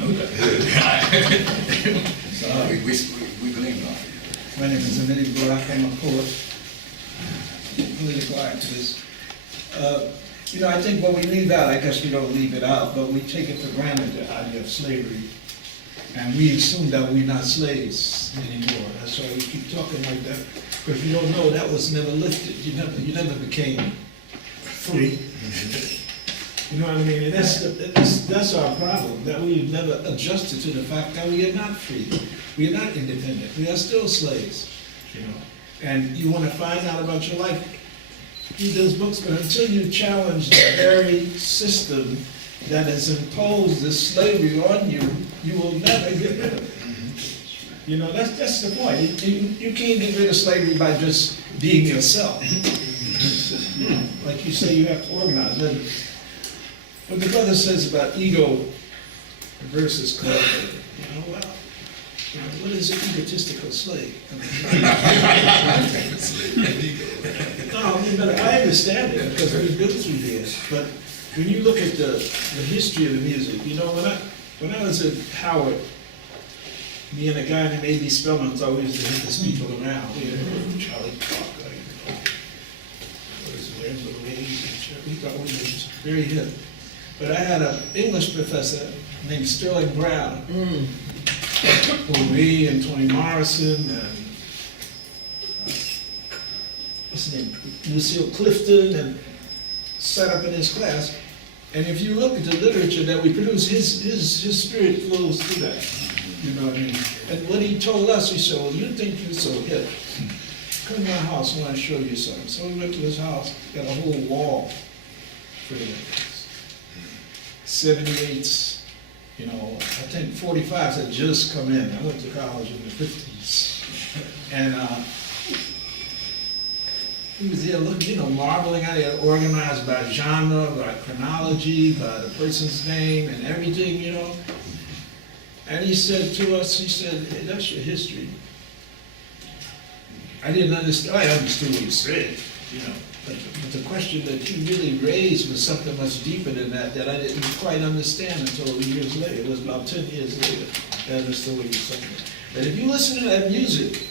know that. So we gleaned off of you. My name is Amiri. Baraka. I'm a poet, political activist. You know, I think when we leave out, I guess we don't leave it out, but we take it for granted, the idea of slavery. And we assume that we're not slaves anymore. That's why we keep talking like that. Because you don't know, that was never lifted. You never became free. You know what I mean? And that's our problem, that we've never adjusted to the fact that we are not free. We are not independent. We are still slaves, you know. And you want to find out about your life, read those books, but until you challenge the very system that has imposed this slavery on you, you will never get rid of it. You know, that's the point. You can't get rid of slavery by just being yourself. Like you say, you have to organize. And what the brother says about ego versus culture, you know, well, you know, what is an egotistical slave? No, but I understand it because we've been through this. But when you look at the history of the music, you know, when I was at Howard, me and a guy named A.B. Spellman's always to hit these people around. We had Charlie Parker, you know, what is it, we thought we was very hip. But I had an English professor named Sterling Brown, who me and Toni Morrison and what's his name, Lucille Clifton, and sat up in his class. And if you look at the literature that we produce, his spirit flows through that. You know what I mean? And when he told us, he said, well, you think you're so hip. Come to my house, I want to show you something. So we went to his house, got a whole wall for the 78s, you know, I think 45s had just come in. I went to college in the 50s. And he was there looking, you know, marveling at it, organized by genre, by chronology, by the person's name and everything, you know. And he said to us, he said, hey, that's your history. I didn't understand, I understood what he said, you know. But the question that you really raised was something much deeper than that I didn't quite understand until years later. It was about 10 years later that I understood what he was saying. But if you listen to that music,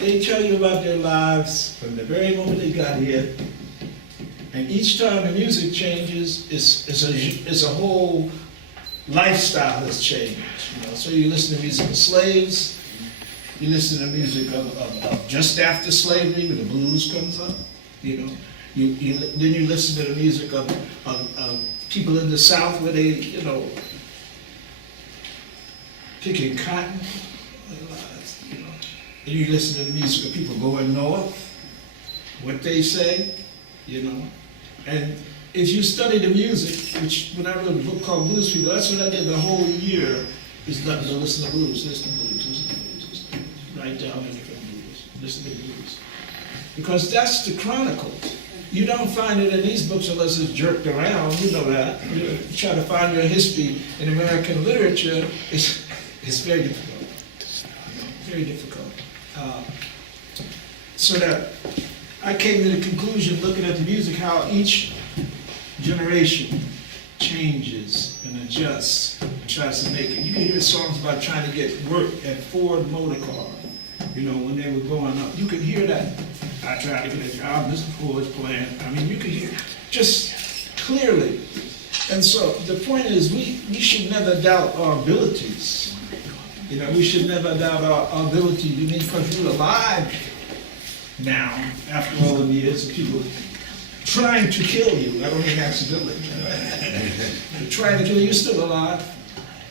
they tell you about their lives from the very moment they got here. And each time the music changes, it's a whole lifestyle has changed. You know? So you listen to music of slaves, you listen to music of just after slavery, when the blues comes up. You know, then you listen to the music of people in the South where they, you know, picking cotton. You know, and you listen to the music of people going north, what they say, you know. And if you study the music, which when I wrote a book called Blues People, that's what I did the whole year, is nothing to listen to blues, listen to blues, listen to blues, listen to blues, write down anything blues, listen to blues. Because that's the chronicles. You don't find it in these books unless it's jerked around, you know that. You try to find your history in American literature, it's very difficult. Very difficult. So that I came to the conclusion, looking at the music, how each generation changes and adjusts and tries to make it. You can hear songs about trying to get work at Ford Motor Car, you know, when they were going up. You can hear that. I tried to get a job, Mr. Ford's playing. I mean, you can hear just clearly. And so the point is, we should never doubt our abilities. You know, we should never doubt our ability to be, because you're alive now, after all the years of people trying to kill you. I don't mean accidentally. They're trying to kill you, you're still alive.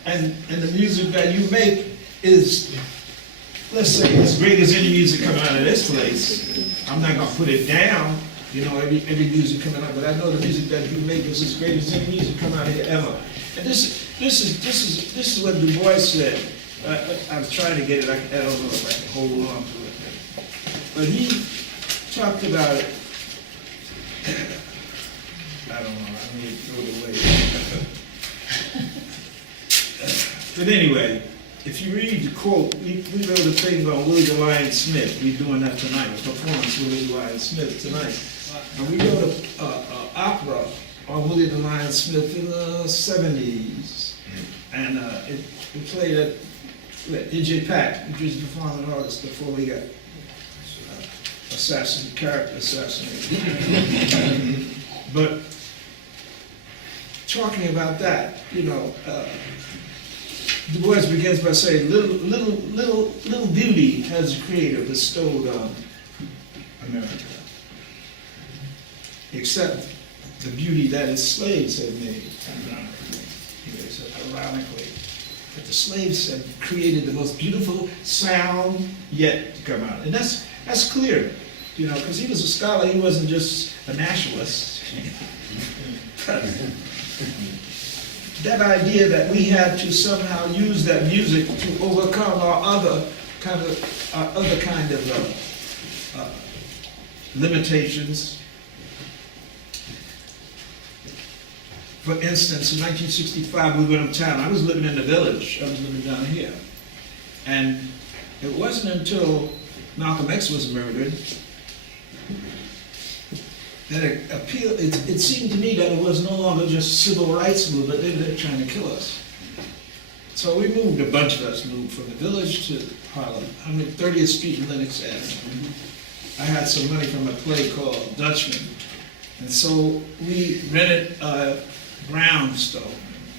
And the music that you make is, let's say, as great as any music coming out of this place. I'm not gonna put it down, you know, every music coming out, but I know the music that you make is as great as any music coming out of here ever. And this is what Du Bois said. I was trying to get it, I don't know if I can hold on to it. But he talked about it. I don't know, I need to throw it away. But anyway, if you read the quote, we wrote a thing about Willie the Lion Smith. We're doing that tonight, a performance of Willie the Lion Smith tonight. And we wrote an opera on Willie the Lion Smith in the 70s. And it played at NJ Pack, which was the performing artist before we got character assassinated. But talking about that, you know, Du Bois begins by saying, little beauty has the Creator bestowed on America, except the beauty that its slaves had made. He said, ironically, that the slaves had created the most beautiful sound yet to come out. And that's clear, you know, because he was a scholar, he wasn't just a nationalist. That idea that we had to somehow use that music to overcome our other kind of limitations. For instance, in 1965, we went uptown. I was living in the village. I was living down here. And it wasn't until Malcolm X was murdered that it seemed to me that it was no longer just a civil rights movement, they were trying to kill us. So we moved, a bunch of us moved from the village to Harlem. I'm at 30th Street and Lenox Avenue. I had some money from a play called Dutchman. And so we rented a brownstone,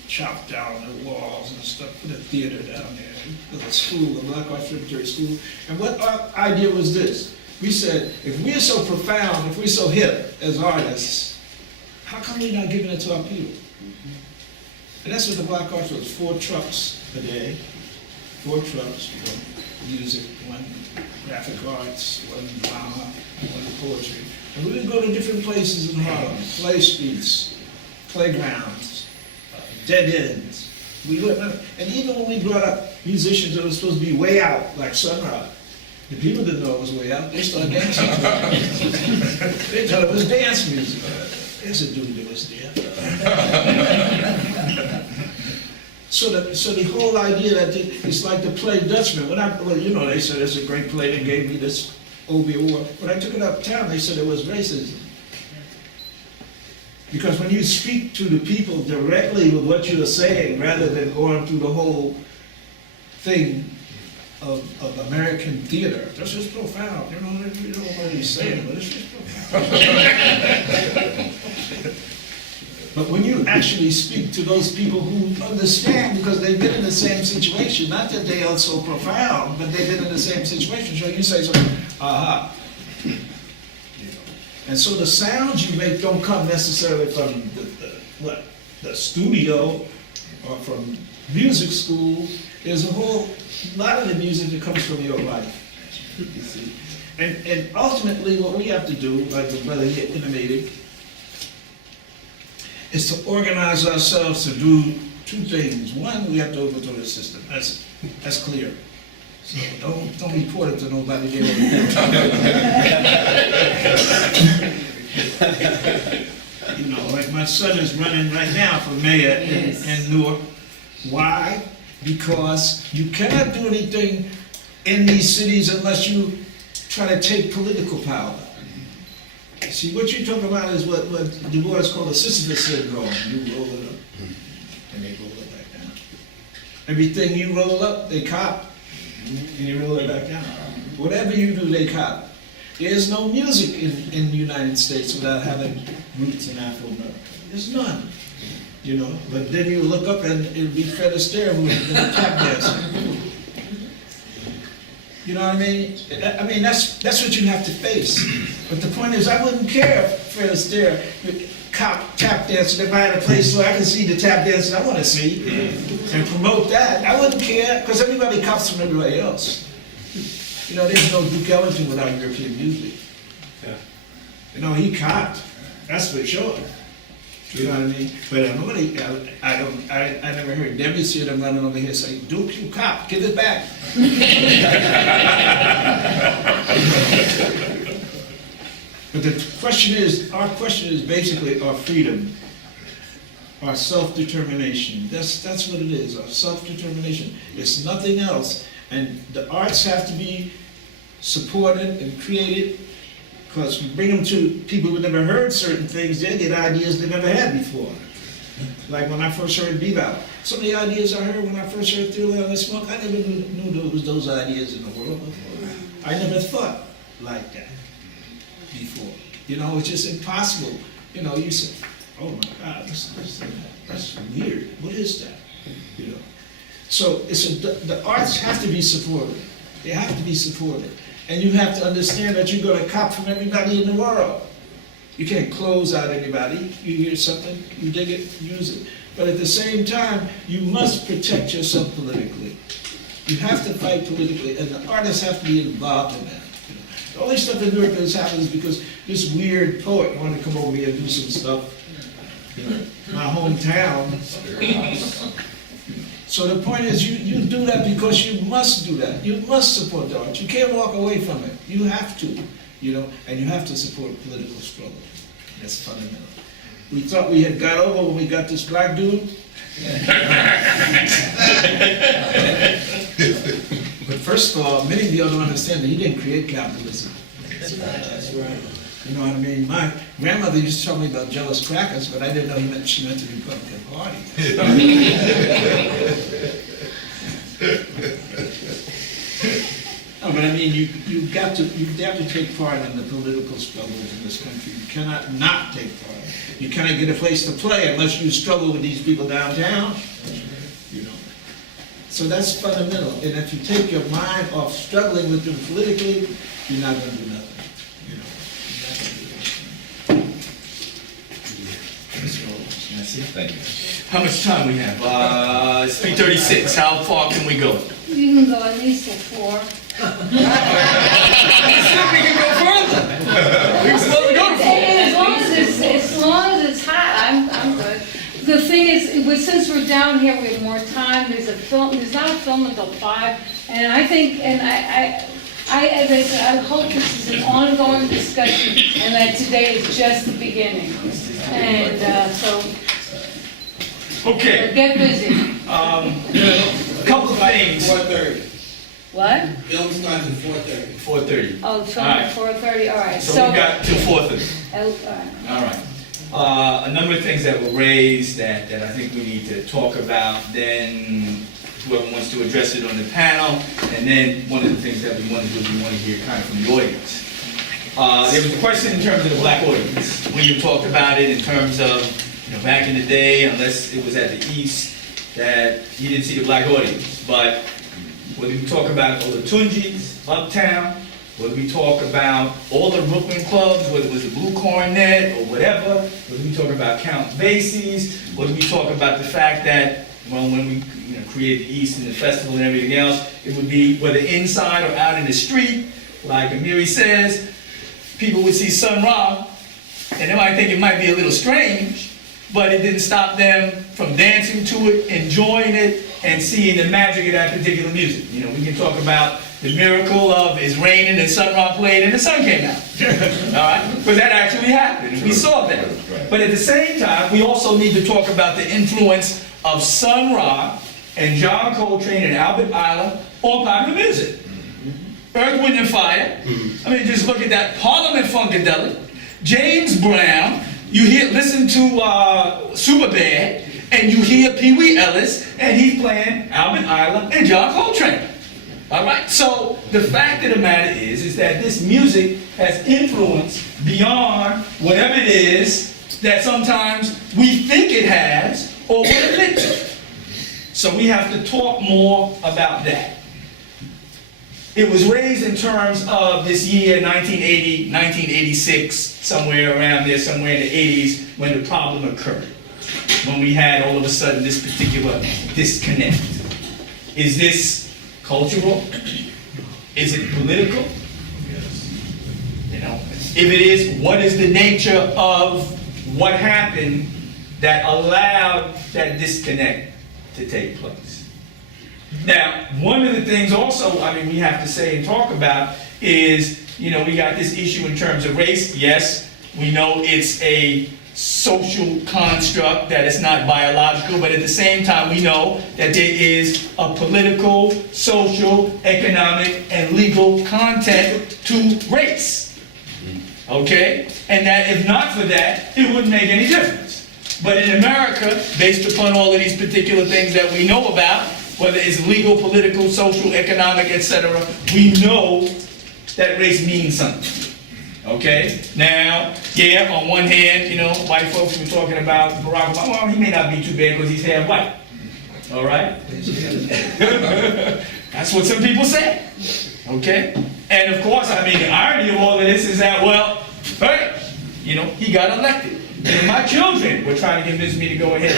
chopped down the walls and stuff, put a theater down there, built a school, a Black Arts Preparatory School. And what our idea was this. We said, if we're so profound, if we're so hip as artists, how come we're not giving it to our people? And that's what the Black Arts was, 4 trucks a day, 4 trucks, one music, one graphic arts, one drama, one poetry. And we would go to different places in Harlem, play streets, playgrounds, dead ends. We went, and even when we brought up musicians that were supposed to be way out, like Sunrise, the people didn't know it was way out. They started dancing. They thought it was dance music. There's a dude that was there. So the whole idea that it's like the play Dutchman. Well, you know, they said it's a great play. They gave me this Obie Award. When I took it uptown, they said it was racism. Because when you speak to the people directly with what you're saying, rather than going through the whole thing of American theater, that's just profound. You know what he's saying, but it's just profound. But when you actually speak to those people who understand, because they've been in the same situation, not that they are so profound, but they've been in the same situation, so you say something, aha. And so the sounds you make don't come necessarily from the studio or from music school. There's a lot of the music that comes from your life, you see. And ultimately what we have to do, like the brother here intimated, is to organize ourselves to do 2 things. One, we have to overthrow the system. That's clear. So don't report it to nobody. You know, like my son is running right now for mayor in Newark. Why? Because you cannot do anything in these cities unless you try to take political power. See, what you're talking about is what Du Bois called the Sisyphus syndrome. You roll it up, and they roll it back down. Everything you roll up, they cop, and you roll it back down. Whatever you do, they cop. There's no music in the United States without having roots in Afro-America. There's none. You know, but then you look up and it'll be Fred Astaire who's been a tap dancer. You know what I mean? I mean, that's what you have to face. But the point is, I wouldn't care if Fred Astaire cop tap dancing if I had a place where I can see the tap dancing I want to see and promote that. I wouldn't care, because everybody cops from everybody else. You know, there's no Duke Ellington without European music. Yeah. You know, he copped. That's for sure. You know what I mean? But nobody, I never heard Debbie see them running over here saying, Duke, you cop, give it back. But the question is, our question is basically our freedom, our self-determination. That's what it is, our self-determination. It's nothing else. And the arts have to be supported and created, because we bring them to people who never heard certain things, they get ideas they never had before. Like when I first heard bebop, Some of the ideas I heard when I first heard Through Line of Smoke, I never knew there was those ideas in the world before. I never thought like that before. You know, it's just impossible. You know, you say, oh my God, that's weird. What is that? You know. So the arts have to be supported. They have to be supported. And you have to understand that you're going to cop from everybody in the world. You can't close out anybody. You hear something, you dig it, use it. But at the same time, you must protect yourself politically. You have to fight politically, and the artists have to be involved in that. You know. The only stuff in Europe that's happened is because this weird poet wanted to come over here and do some stuff. You know, my hometown. So the point is, you do that because you must do that. You must support the arts. You can't walk away from it. You have to, you know, and you have to support political struggle. That's fundamental. We thought we had got over when we got this black dude. But first of all, many of you don't understand that he didn't create capitalism. That's right. You know what I mean? My grandmother used to tell me about jealous crackers, but I didn't know she meant the Republican Party. No, but I mean, you have to take part in the political struggles in this country. You cannot not take part. You cannot get a place to play unless you struggle with these people downtown. You know. So that's fundamental. And if you take your mind off struggling with them politically, you're not going to do nothing. You know. That's it. Thank you. How much time we have? It's 3:36. How far can we go? You can go at least to 4. We can go further. We can still go to 4. As long as it's hot, I'm good. The thing is, since we're down here, we have more time. There's not a film until 5, and I think, and I as I said, I hope this is an ongoing discussion, and that today is just the beginning. And so, Okay. get busy. A couple of things. 4:30. What? Film starts at 4:30. 4:30. Oh, film All right. at 4:30. All right. So we got till 4:30. All right. All right. A number of things that were raised that I think we need to talk about, then whoever wants to address it on the panel, and then one of the things that we want to do is we want to hear kind of from the audience. There was a question in terms of the black audience. When you talked about it in terms of, you know, back in the day, unless it was at the East, that you didn't see the black audience. But whether we talk about Olatunji's, Uptown, whether we talk about all the Brooklyn clubs, whether it was the Blue Coronet or whatever, whether we talk about Count Basie's, whether we talk about the fact that, well, when we created the East and the festival and everything else, it would be whether inside or out in the street, like Amiri says, people would see Sun Ra, and they might think it might be a little strange, but it didn't stop them from dancing to it, enjoying it, and seeing the magic of that particular music. You know, we can talk about the miracle of it's raining and Sun Ra played and the sun came out. All right? Because that actually happened. We saw that. But at the same time, we also need to talk about the influence of Sun Ra and John Coltrane and Albert Ayler on popular music. Earth, Wind and Fire. I mean, just look at that. Parliament Funkadelic. James Brown. You listen to Superbad, and you hear Pee Wee Ellis, and he's playing Albert Ayler and John Coltrane. All right? So the fact of the matter is that this music has influence beyond whatever it is that sometimes we think it has or will admit to. So we have to talk more about that. It was raised in terms of this year, 1980, 1986, somewhere around there, somewhere in the 80s, when the problem occurred. When we had all of a sudden this particular disconnect. Is this cultural? Is it political? You know, if it is, what is the nature of what happened that allowed that disconnect to take place? Now, one of the things also, I mean, we have to say and talk about is, you know, we got this issue in terms of race. Yes, we know it's a social construct, that it's not biological, but at the same time, we know that there is a political, social, economic, and legal content to race. Okay? And that if not for that, it wouldn't make any difference. But in America, based upon all of these particular things that we know about, whether it's legal, political, social, economic, etc., we know that race means something. Okay? Now, yeah, on one hand, you know, white folks were talking about Baraka. Well, he may not be too bad because he's half white. All right? That's what some people say. Okay? And of course, I mean, the irony of all of this is that, well, hey, you know, he got elected. And my children were trying to convince me to go ahead.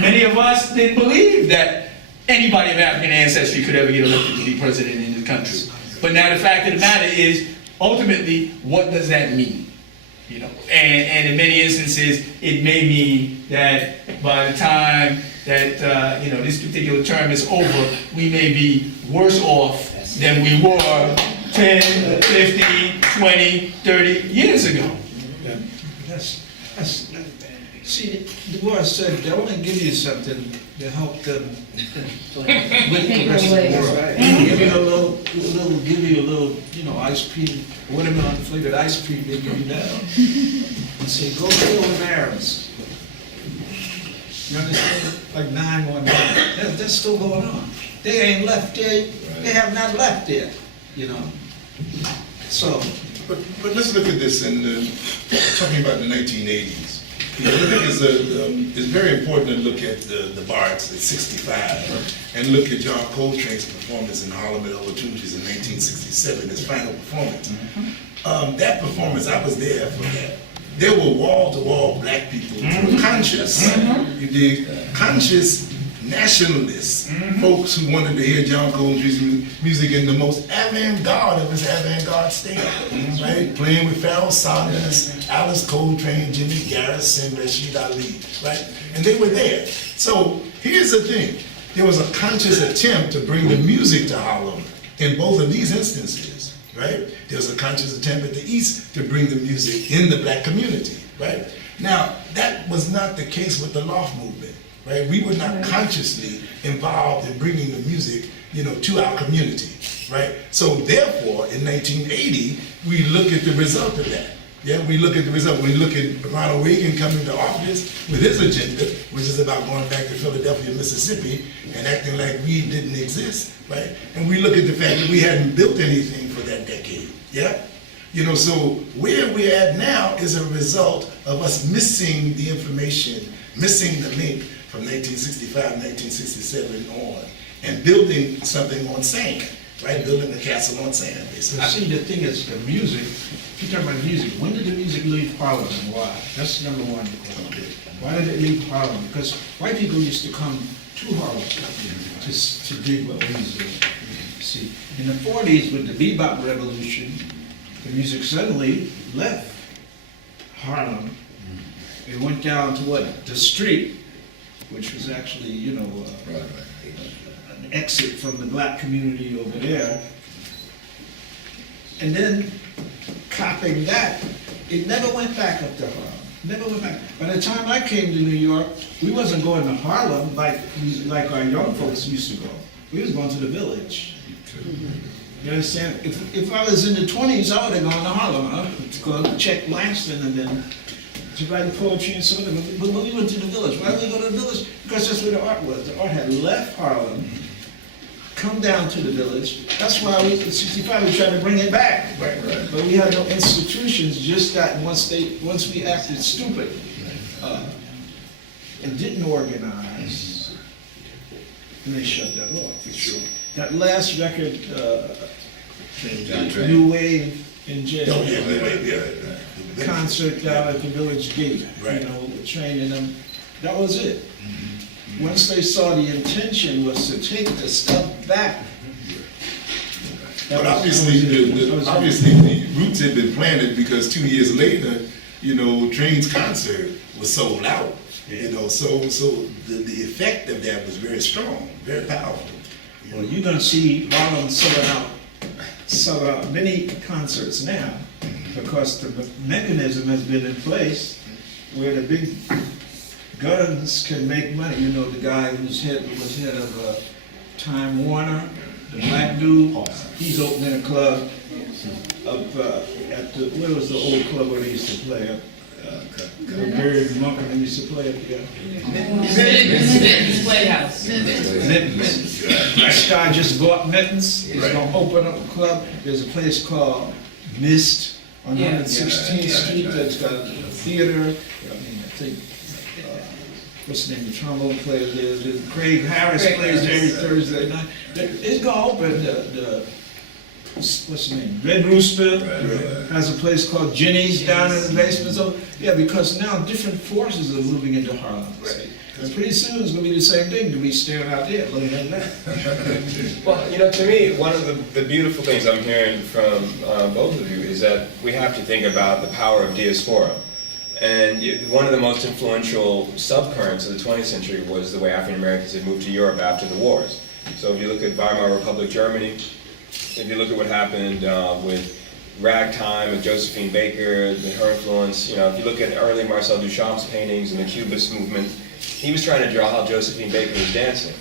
Many of us didn't believe that anybody of African ancestry could ever get elected to be president in this country. But now the fact of the matter is, ultimately, what does that mean? You know, and in many instances, it may mean that by the time that you know, this particular term is over, we may be worse off than we were 10, 15, 20, 30 years ago. See, Du Bois said they only give you something to help them with the rest of the world. Give you a little, you know, ice cream, watermelon flavored ice cream they give you now. And say, go deal with Arabs. You understand? Like 911. That's still going on. They ain't left there. They have not left there, you know. So. But let's look at this in talking about the 1980s. You know, I think it's very important to look at the Barks at 65 and look at John Coltrane's performance in Harlem at Opportunities in 1967, his final performance. That performance, I was there for that. There were wall-to-wall black people who were conscious, you dig, conscious nationalists, folks who wanted to hear John Coltrane's music in the most avant-garde of his avant-garde state, right? Playing with Pharoah Sanders, Alice Coltrane, Jimmy Garrison, Rashid Ali, right? And they were there. So here's the thing. There was a conscious attempt to bring the music to Harlem in both of these instances, right? There was a conscious attempt at the East to bring the music in the black community, right? Now, that was not the case with the loft movement. Right? We were not consciously involved in bringing the music, you know, to our community, right? So therefore, in 1980, we look at the result of that. Yeah, we look at the result. We look at Ronald Reagan coming to office with his agenda, which is about going back to Philadelphia, Mississippi, and acting like we didn't exist, right? And we look at the fact that we hadn't built anything for that decade, yeah? You know, so where we're at now is a result of us missing the information, missing the link from 1965, 1967 on, and building something on sand, right? Building the castle on sand, basically. See, the thing is, the music, if you talk about music, when did the music leave Harlem and why? That's number one. Why did it leave Harlem? Because white people used to come to Harlem to dig what we used to do. See, in the 40s with the bebop revolution, the music suddenly left Harlem. It went down to what? The street, which was actually, you know, an exit from the black community over there. And then, copying that, it never went back up to Harlem. Never went back. By the time I came to New York, we wasn't going to Harlem like our young folks used to go. We was going to the Village. You understand? If I was in the 20s, I would have gone to Harlem, to go check Langston and then to write poetry and some of them. But we went to the Village. Why did we go to the Village? Because that's where the art was. The art had left Harlem, come down to the Village. That's why we, in 65, we tried to bring it back. Right. But we had no institutions, just that once we acted stupid and didn't organize, and they shut that off. Sure. That last record, New Wave in Jail. Oh, yeah. Concert down at the Village Gate, Right. you know, training them. That was it. Once they saw the intention was to take the stuff back. But obviously, the roots had been planted because 2 years later, you know, Train's concert was sold out. You know, so the effect of that was very strong, very powerful. Well, you're gonna see Harlem sell out many concerts now, because the mechanism has been in place where the big guns can make money. You know, the guy was head of Time Warner, the black dude, he's opening a club up at where was the old club where they used to play? Barry Monk used to play it, yeah. Mittens Playhouse. Mittens. This guy just bought Mittens. He's gonna open up a club. There's a place called Mist on 116th Street that's got a theater. I mean, I think, what's the name, the trombone player there, Craig Harris plays there every Thursday night. It's gonna open what's the name, Red Rooster has a place called Jenny's down in the basement. So, yeah, because now different forces are moving into Harlem. See? And pretty soon it's gonna be the same thing, to be staring out there looking at that. Well, to me, one of the beautiful things I'm hearing from both of you is that we have to think about the power of diaspora. And one of the most influential subcurrents of the 20th century was the way African Americans had moved to Europe after the wars. So if you look at Weimar Republic Germany, if you look at what happened with Ragtime and Josephine Baker, her influence, if you look at early Marcel Duchamp's paintings and the Cubist movement, he was trying to draw how Josephine Baker was dancing,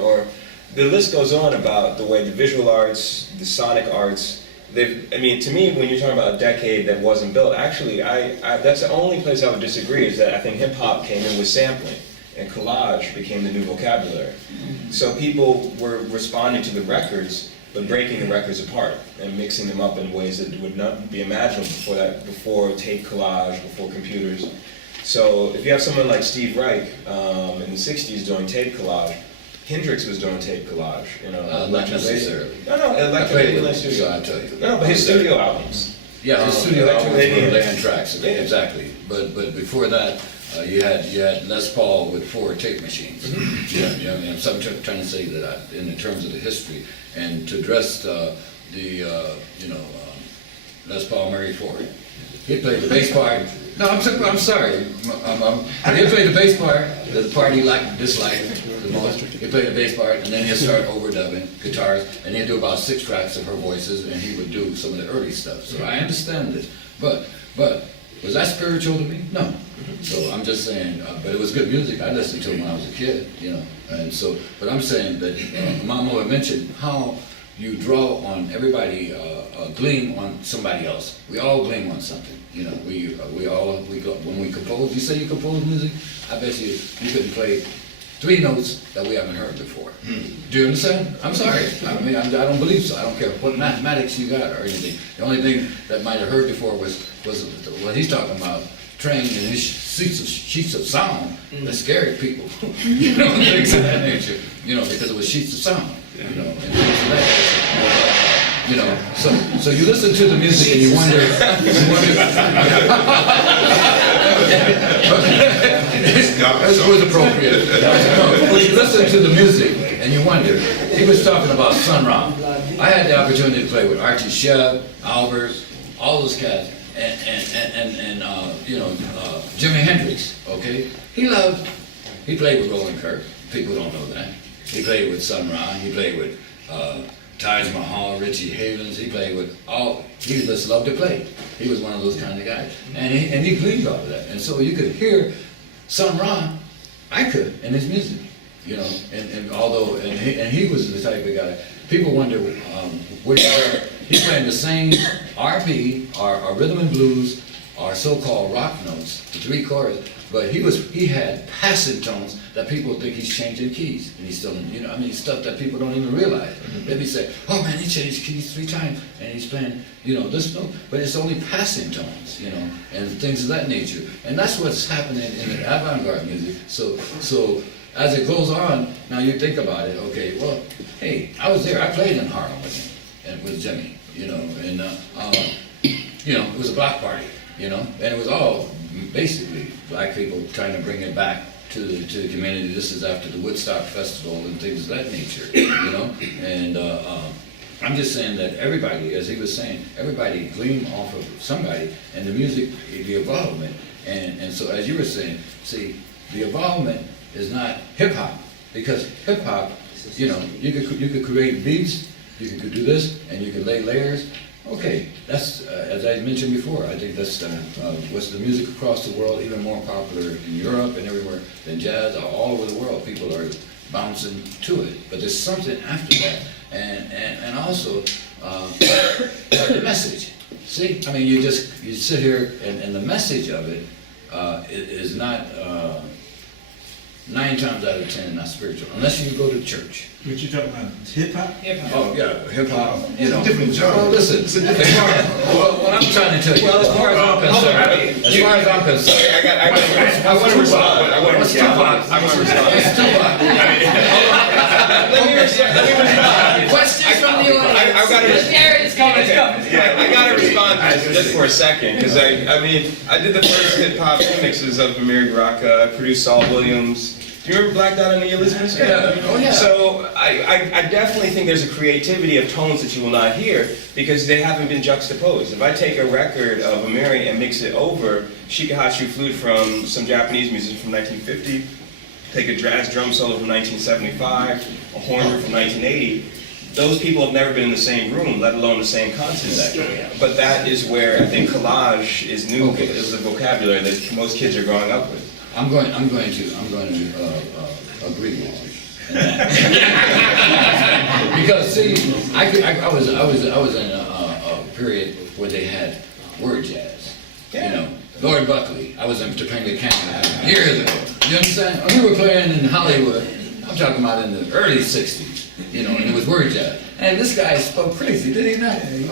or the list goes on about the way the visual arts, the sonic arts, to me, when you're talking about a decade that wasn't built, actually, that's the only place I would disagree is that I think hip-hop came in with sampling, and collage became the new vocabulary. So people were responding to the records, but breaking the records apart and mixing them up in ways that would not be imaginable before tape collage, before computers. So if you have someone like Steve Reich in the 60s doing tape collage, Hendrix was doing tape collage, Not necessarily. No, I played with him, so I'll tell you. No, but his studio albums. Yeah, his studio albums they were did. laying tracks, exactly. But before that, you had Les Paul with 4 tape machines. So I'm trying to say that in terms of the history, and to address Les Paul married 4. He played the bass part. No, I'm sorry. He played the bass part, the part he disliked the most. He played the bass part, and then he'd start overdubbing guitars, and he'd do about 6 tracks of her voices, and he would do some of the early stuff. So I understand this, but was that spiritual to me? No. So I'm just saying, but it was good music. I listened to it when I was a kid, and so. But I'm saying that Mamo had mentioned how you draw on everybody, gleam on somebody else. We all gleam on something. We go, when we compose. You say you compose music. I bet you couldn't play 3 notes that we haven't heard before. Do you understand? I'm sorry. I don't believe so. I don't care what mathematics you got or anything. The only thing that might have heard before was what he's talking about. Trained in his sheets of sound that scared people. Things of that nature. Because it was sheets of sound. And things of that nature. So you listen to the music and you wonder. This was appropriate. But you listen to the music and you wonder. He was talking about Sun Ra. I had the opportunity to play with Archie Shepp, Albert, all those cats, and Jimi Hendrix. Okay, he played with Roland Kirk. People don't know that. He played with Sun Ra. He played with Taj Mahal, Richie Havens. He played with all. He just loved to play. He was one of those kind of guys, and he gleaned off of that. And so you could hear Sun Ra. I could in his music, and although he was the type of guy. People wonder which he's playing the same RP, or rhythm and blues, or so-called rock notes, the 3 chords. But he had passing tones that people think he's changing keys, and he's still, stuff that people don't even realize. They'd be saying, "Oh man, he changed keys 3 times, and he's playing, this note," but it's only passing tones, and things of that nature. And that's what's happening in the avant-garde music. So as it goes on, now you think about it. Okay, well, hey, I was there. I played in Harlem with him and with Jimmy, and it was a block party, and it was all basically black people trying to bring it back to the community. This is after the Woodstock Festival and things of that nature, and I'm just saying that everybody, as he was saying, everybody gleaned off of somebody, and the music, the involvement, and so as you were saying, see, the involvement is not hip hop, because hip hop, you could create beats, you could do this, and you could lay layers. Okay, that's, as I mentioned before, I think that's what's the music across the world, even more popular in Europe and everywhere than jazz. All over the world, people are bouncing to it. But there's something after that, and also the message. See, I mean, you sit here, and the message of it is not, 9 times out of 10 not spiritual, unless you go to church. What you talking about, hip hop? Oh, yeah, hip hop, you know. Different genre. Well, listen, It's a different genre. well, what I'm trying to tell you, as far as I'm concerned, I want to respond. What's Tupac? What's Tupac? Let me respond. Questions from the audience? I've got to It's coming. Yeah, I gotta respond to this just for a second, because I mean, I did the first hip hop remixes of Amiri, Baraka, I produced Saul Williams. Do you remember Black Dot and the Elizabeth? Yeah. Oh, yeah. So I definitely think there's a creativity of tones that you will not hear because they haven't been juxtaposed. If I take a record of Amiri and mix it over Shikahachi flute from some Japanese musician from 1950, take a jazz drum solo from 1975, a horn from 1980, those people have never been in the same room, let alone the same concept. But that is where I think collage is new, is a vocabulary that most kids are growing up with. I'm going to agree with you. Because see, I was in a period where they had word jazz. You know, Lord Buckley. I was in Topanga County years ago. You understand? We were playing in Hollywood. I'm talking about in the early '60s. You know, and it was word jazz. And this guy spoke crazy, did he not? Do you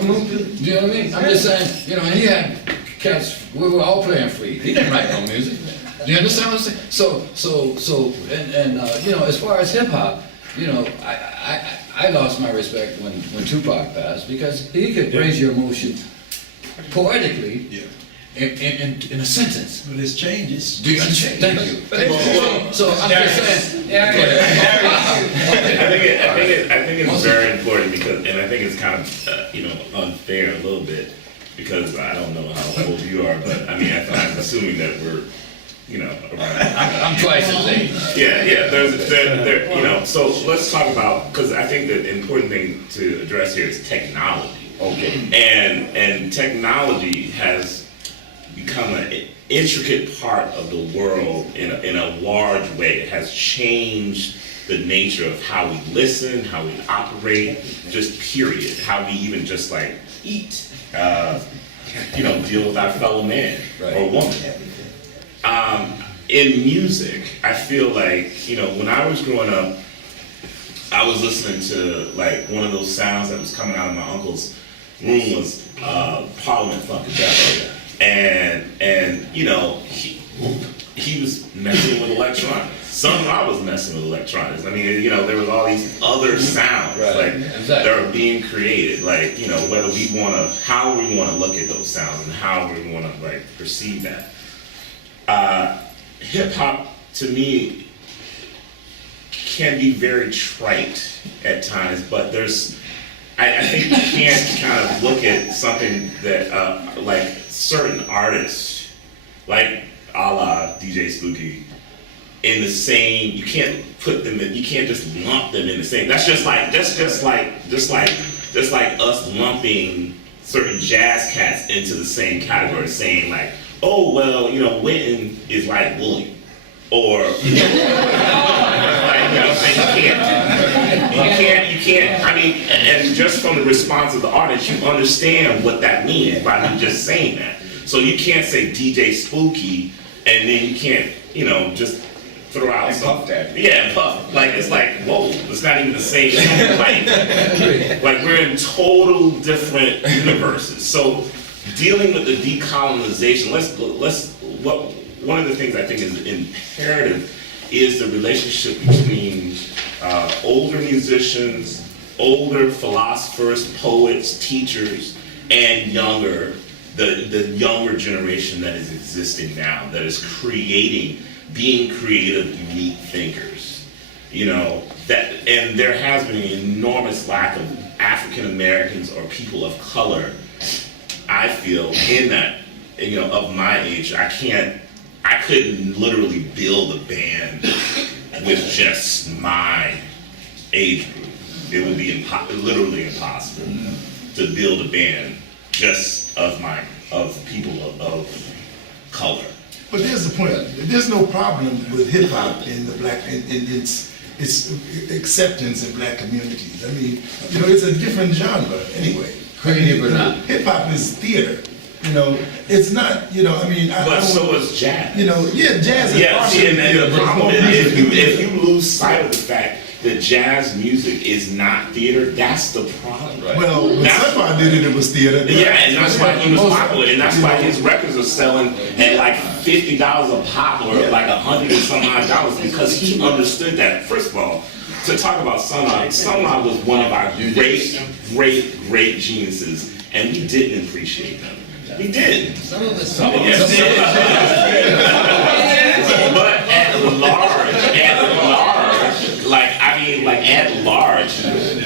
know what I mean? I'm just saying, you know, and he had cats. We were all playing free. He didn't write no music. Do you understand what I'm saying? So, you know, as far as hip hop, you know, I lost my respect when Tupac passed because he could raise your emotion poetically in a sentence. But it's changes. Do you understand? Thank you. So I'm just saying. I think it's very important because, and I think it's kind of you know, unfair a little bit because I don't know how old you are, but I mean I'm assuming that we're, you know, around. I'm twice as age. Yeah. There, you know. So let's talk about, because I think that the important thing to address here is technology. Okay. And technology has become an intricate part of the world in a large way. It has changed the nature of how we listen, how we operate, just period. How we even just like eat, you know, deal with our fellow man or woman. In music, I feel like, you know, when I was growing up, I was listening to like one of those sounds that was coming out of my uncle's room was Parliament Funkadelic. And you know, he was messing with electronics. I was messing with electronics. I mean, you know, there was all these other sounds that are being created. Like, you know, whether we want to, how we want to look at those sounds and how we want to like perceive that. Hip hop to me can be very trite at times, but I think you can't kind of look at something that like certain artists, like a la DJ Spooky, in the same. You can't put them in. You can't just lump them in the same. That's just like us lumping certain jazz cats into the same category, saying like, oh well, you know, Wynton is like William, or you can't. I mean, and just from the response of the audience, you understand what that means by me just saying that. So you can't say DJ Spooky, and then you can't, you know, just throw out some puff that. Yeah, puff. Like it's like, whoa, it's not even the same. Like we're in total different universes. So dealing with the decolonization, one of the things I think is imperative is the relationship between older musicians, older philosophers, poets, teachers, and the younger generation that is existing now, that is being creative, unique thinkers. You know, and there has been an enormous lack of African Americans or people of color, I feel, in that, you know, of my age. I couldn't literally build a band with just my age group. It would be literally impossible to build a band just of people of color. But here's the point. There's no problem with hip hop in the black in its acceptance in black communities. I mean, you know, it's a different genre anyway. Creative or not. Hip hop is theater. You know, it's not. You know, I mean, I But don't so wanna- is jazz. You know, yeah, jazz is Yeah, partially see, and theater, the but it's problem more is music than if theater. you lose sight of the fact that jazz music is not theater, that's the problem. Well, when That's- Sultan did it, it was theater. Yeah, and that's why he was popular, and that's why his records are selling at like $50 a pop or like $100 and some odd dollars, because he understood that. First of all, to talk about Sun Ra was one of our great geniuses, and we didn't appreciate them. We did. Some of us. Yes, but at large,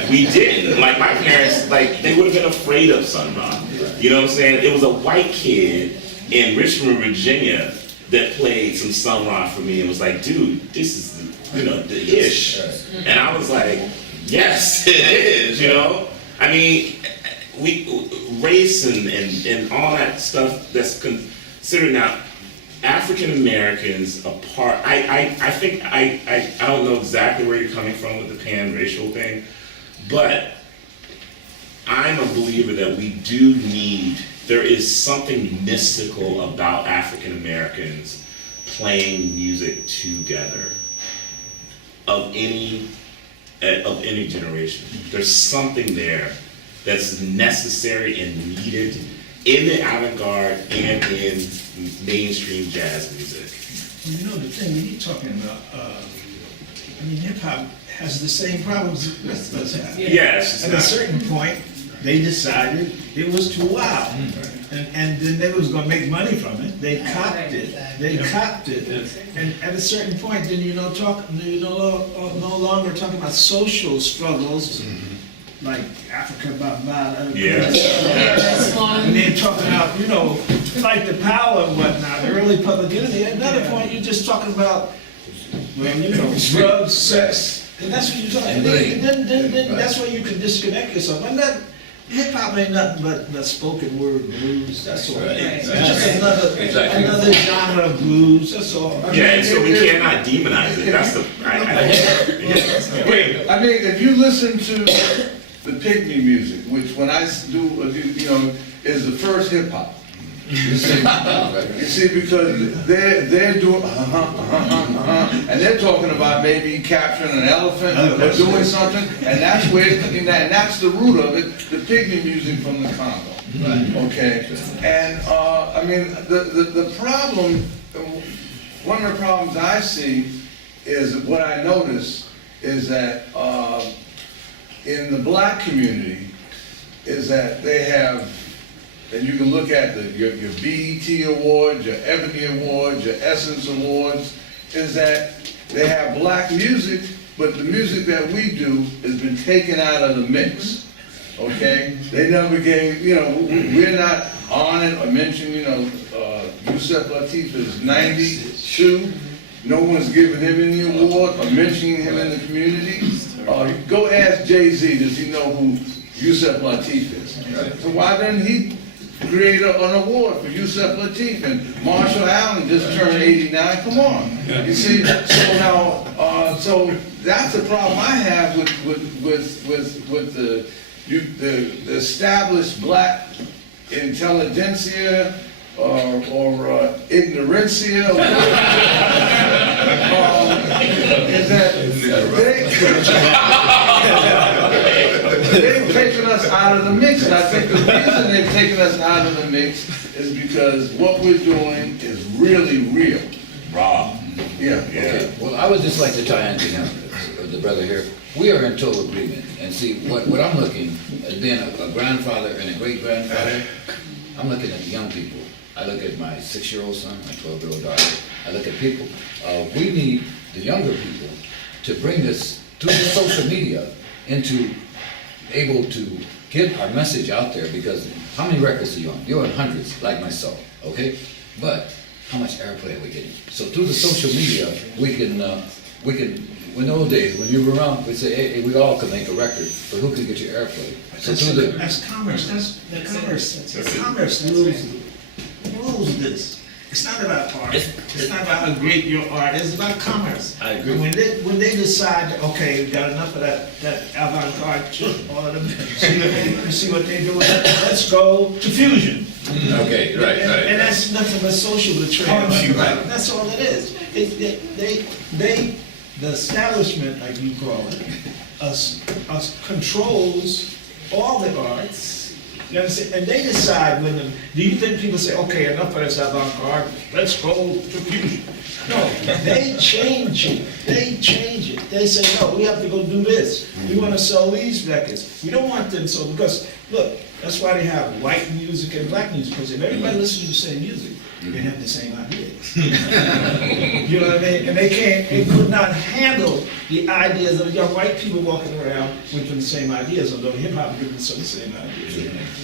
we didn't. Like my parents, like they would have been afraid of Sun Ra. You know what I'm saying? It was a white kid in Richmond, Virginia, that played some Sun Ra for me and was like, "Dude, this is the ish," and I was like, "Yes, it is." You know, I mean, race and all that stuff that's considered now. African Americans apart. I think I don't know exactly where you're coming from with the pan-racial thing, but I'm a believer that we do need. There is something mystical about African Americans playing music together of any generation. There's something there that's necessary and needed in the avant-garde and in mainstream jazz music. You know, the thing when you're talking about, I mean, hip hop has the same problems the rest of us have. Yes, At a certain point, they decided it was too wild. And then they was gonna make money from it. They copped it. And at a certain point, then you no longer talking about social struggles, like Africa, and they're talking about, fight the power and whatnot, the early public enemy. At another point, you're just talking about, drugs, sex, and that's what you're talking about. And then that's where you can disconnect yourself. And that hip hop ain't nothing but spoken word blues. That's all. It's just another genre of blues. That's all. Yeah, and so we cannot demonize it. That's the. I mean, if you listen to the pygmy music, which when I do, is the first hip hop. You see, because they're doing and they're talking about maybe capturing an elephant or doing something, and that's where, and that's the root of it, the pygmy music from the Congo. Okay, and I mean the problem, one of the problems I see is what I notice is that in the black community is that they have. And you can look at your BET Awards, your Ebony Awards, your Essence Awards, is that they have black music, but the music that we do has been taken out of the mix, okay? They never gave, we're not on it or mentioned, Yusef Lateef is 92, no one's giving him any award or mentioning him in the community. Go ask Jay-Z, does he know who Yusef Lateef is? So why didn't he create an award for Yusef Lateef? And Marshall Allen just turned 89. Come on, you see. So now, so that's the problem I have with the established black intelligentsia or ignorancia. Is that they've taken us out of the mix, and I think the reason they've taken us out of the mix is because what we're doing is really real. Raw. Yeah. Okay. Well, I would just like to tie into him, the brother here. We are in total agreement. And see, what I'm looking as being a grandfather and a great-grandfather, I'm looking at the young people. I look at my 6-year-old son, my 12-year-old daughter. I look at people. We need the younger people to bring this through the social media into able to get our message out there, because how many records are you on? You're on hundreds, like myself, okay? But how much airplay are we getting? So through the social media, we can, in those days, when you were around, we'd say, hey, we all could make a record, but who could get your airplay? So through the... That's commerce. That's the commerce. Commerce rules this. It's not about art. It's not about how great your art is. It's about commerce. I agree. And when they decide, that, okay, we got enough of that avant-garde shit, all of them, you see what they do? Let's go to fusion. Okay, right, And right. that's nothing but social betrayal. Right. That's all it is. The establishment, like you call it, us controls all the arts. You understand? And they decide when do you think people say, okay, enough of this avant-garde, let's go to fusion? No, they change it. They change it. They say, no, we have to go do this. We want to sell these records. We don't want them so, because, look, that's why they have white music and black music, because if everybody listens to the same music, they have the same ideas. You know what I mean? And they could not handle the ideas of young white people walking around with the same ideas, although hip-hop gives them some of the same ideas.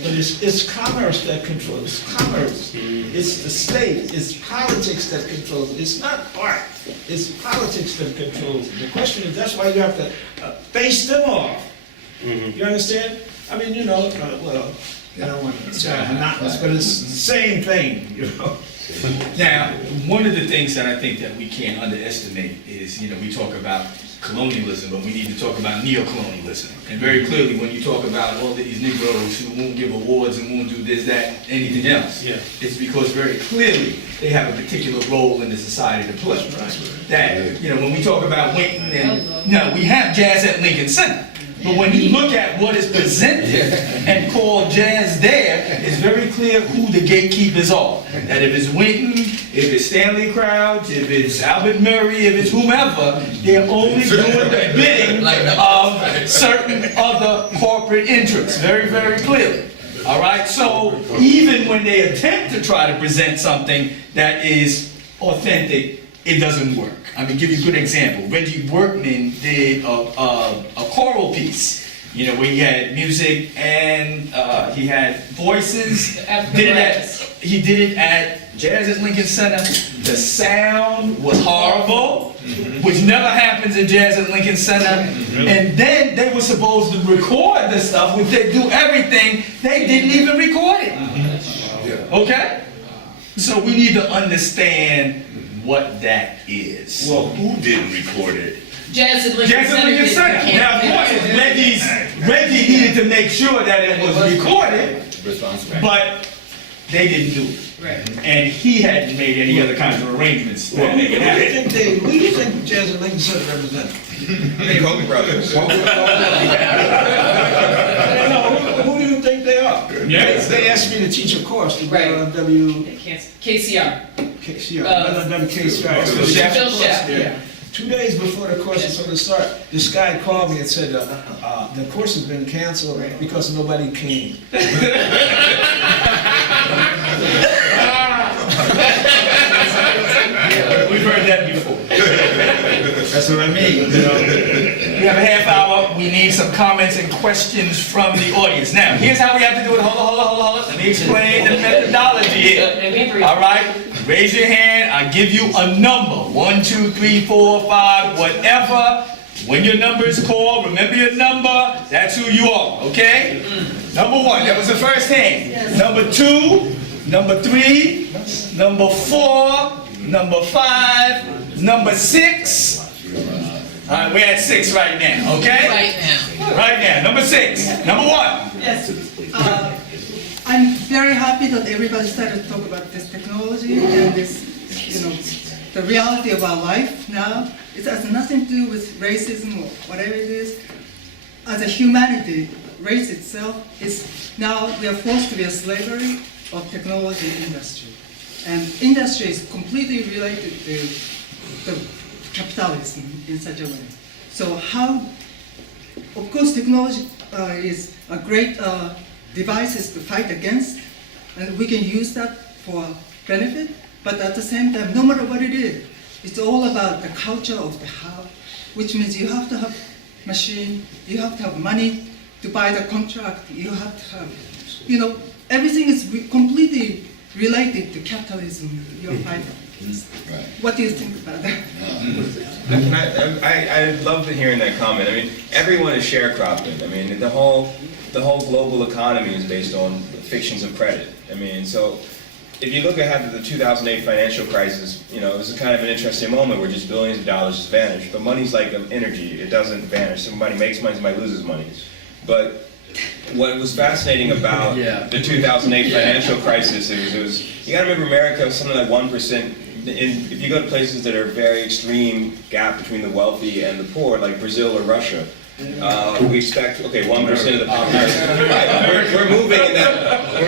But it's commerce that controls. It's commerce. It's the state. It's politics that controls. It's not art. It's politics that controls. The question is, that's why you have to face them off. You understand? I mean, you know, well, I don't want to sound monotonous, but it's the same thing, you know? Now, one of the things that I think that we can't underestimate is, you know, we talk about colonialism, but we need to talk about neo-colonialism. And very clearly, when you talk about all these Negroes who won't give awards and won't do this, that, anything else, it's because very clearly they have a particular role in the society to play. That, you know, when we talk about Winton, and, no, we have jazz at Lincoln Center. But when you look at what is presented and called jazz there, it's very clear who the gatekeepers are. That if it's Winton, if it's Stanley Crouch, if it's Albert Murray, if it's whomever, they're only doing the bidding of certain other corporate interests, very, very clearly. All right, so even when they attempt to try to present something that is authentic, it doesn't work. I mean, give you a good example. Reggie Workman did a choral piece, you know, where he had music and he had voices. He did it at Jazz at Lincoln Center. The sound was horrible, which never happens at Jazz at Lincoln Center. And then they were supposed to record the stuff, which they do everything. They didn't even record it. Okay? So we need to understand what that is. Well, who didn't record it? Jazz at Lincoln Center. Now, of course, Reggie needed to make sure that it was recorded, but they didn't do it. Right. And he hadn't made any other kinds of arrangements that make it happen. Who do you think Jazz at Lincoln Center represents? The Koch brothers. No, who do you think they are? Yes. They asked me to teach a course to Right. KCR. Phil Shaft. Phil Shaft, yeah. 2 days before the course was going to start, this guy called me and said, the course has been canceled because nobody came. We've heard that before. That's what I mean. You know? We have a half hour. We need some comments and questions from the audience. Now, here's how we have to do it. Hold on. Let me explain the methodology here. All right? Raise your hand. I'll give you a number. 1, 2, 3, 4, 5, whatever. When your number is called, remember your number. That's who you are, okay? Number 1, that was the first hand. Number 2, number 3, number 4, number 5, number 6. All right, we're at 6 right now, okay? Right now, number 6. Number 1. Yes. I'm very happy that everybody started to talk about this technology and this, you know, the reality of our life now. It has nothing to do with racism or whatever it is. As a humanity, race itself is now we are forced to be a slavery of technology industry. And industry is completely related to the capitalism in such a way. So how, of course, technology is a great devices to fight against, and we can use that for benefit, but at the same time, no matter what it is, it's all about the culture of the how, which means you have to have machine, you have to have money to buy the contract, you have to have, you know, everything is completely related to capitalism you're fighting against. Right. What do you think about that? I love hearing that comment. I mean, everyone is sharecropping. I mean, the whole global economy is based on fictions of credit. I mean, so if you look ahead to the 2008 financial crisis, you know, it was a kind of an interesting moment where just billions of dollars just vanished. But money's like energy, it doesn't vanish. Somebody makes money, somebody loses money. But what was fascinating about the 2008 financial crisis is it was, you gotta remember America was something like 1%. If you go to places that are very extreme gap between the wealthy and the poor, like Brazil or Russia, we expect 1% of the population. Right, we're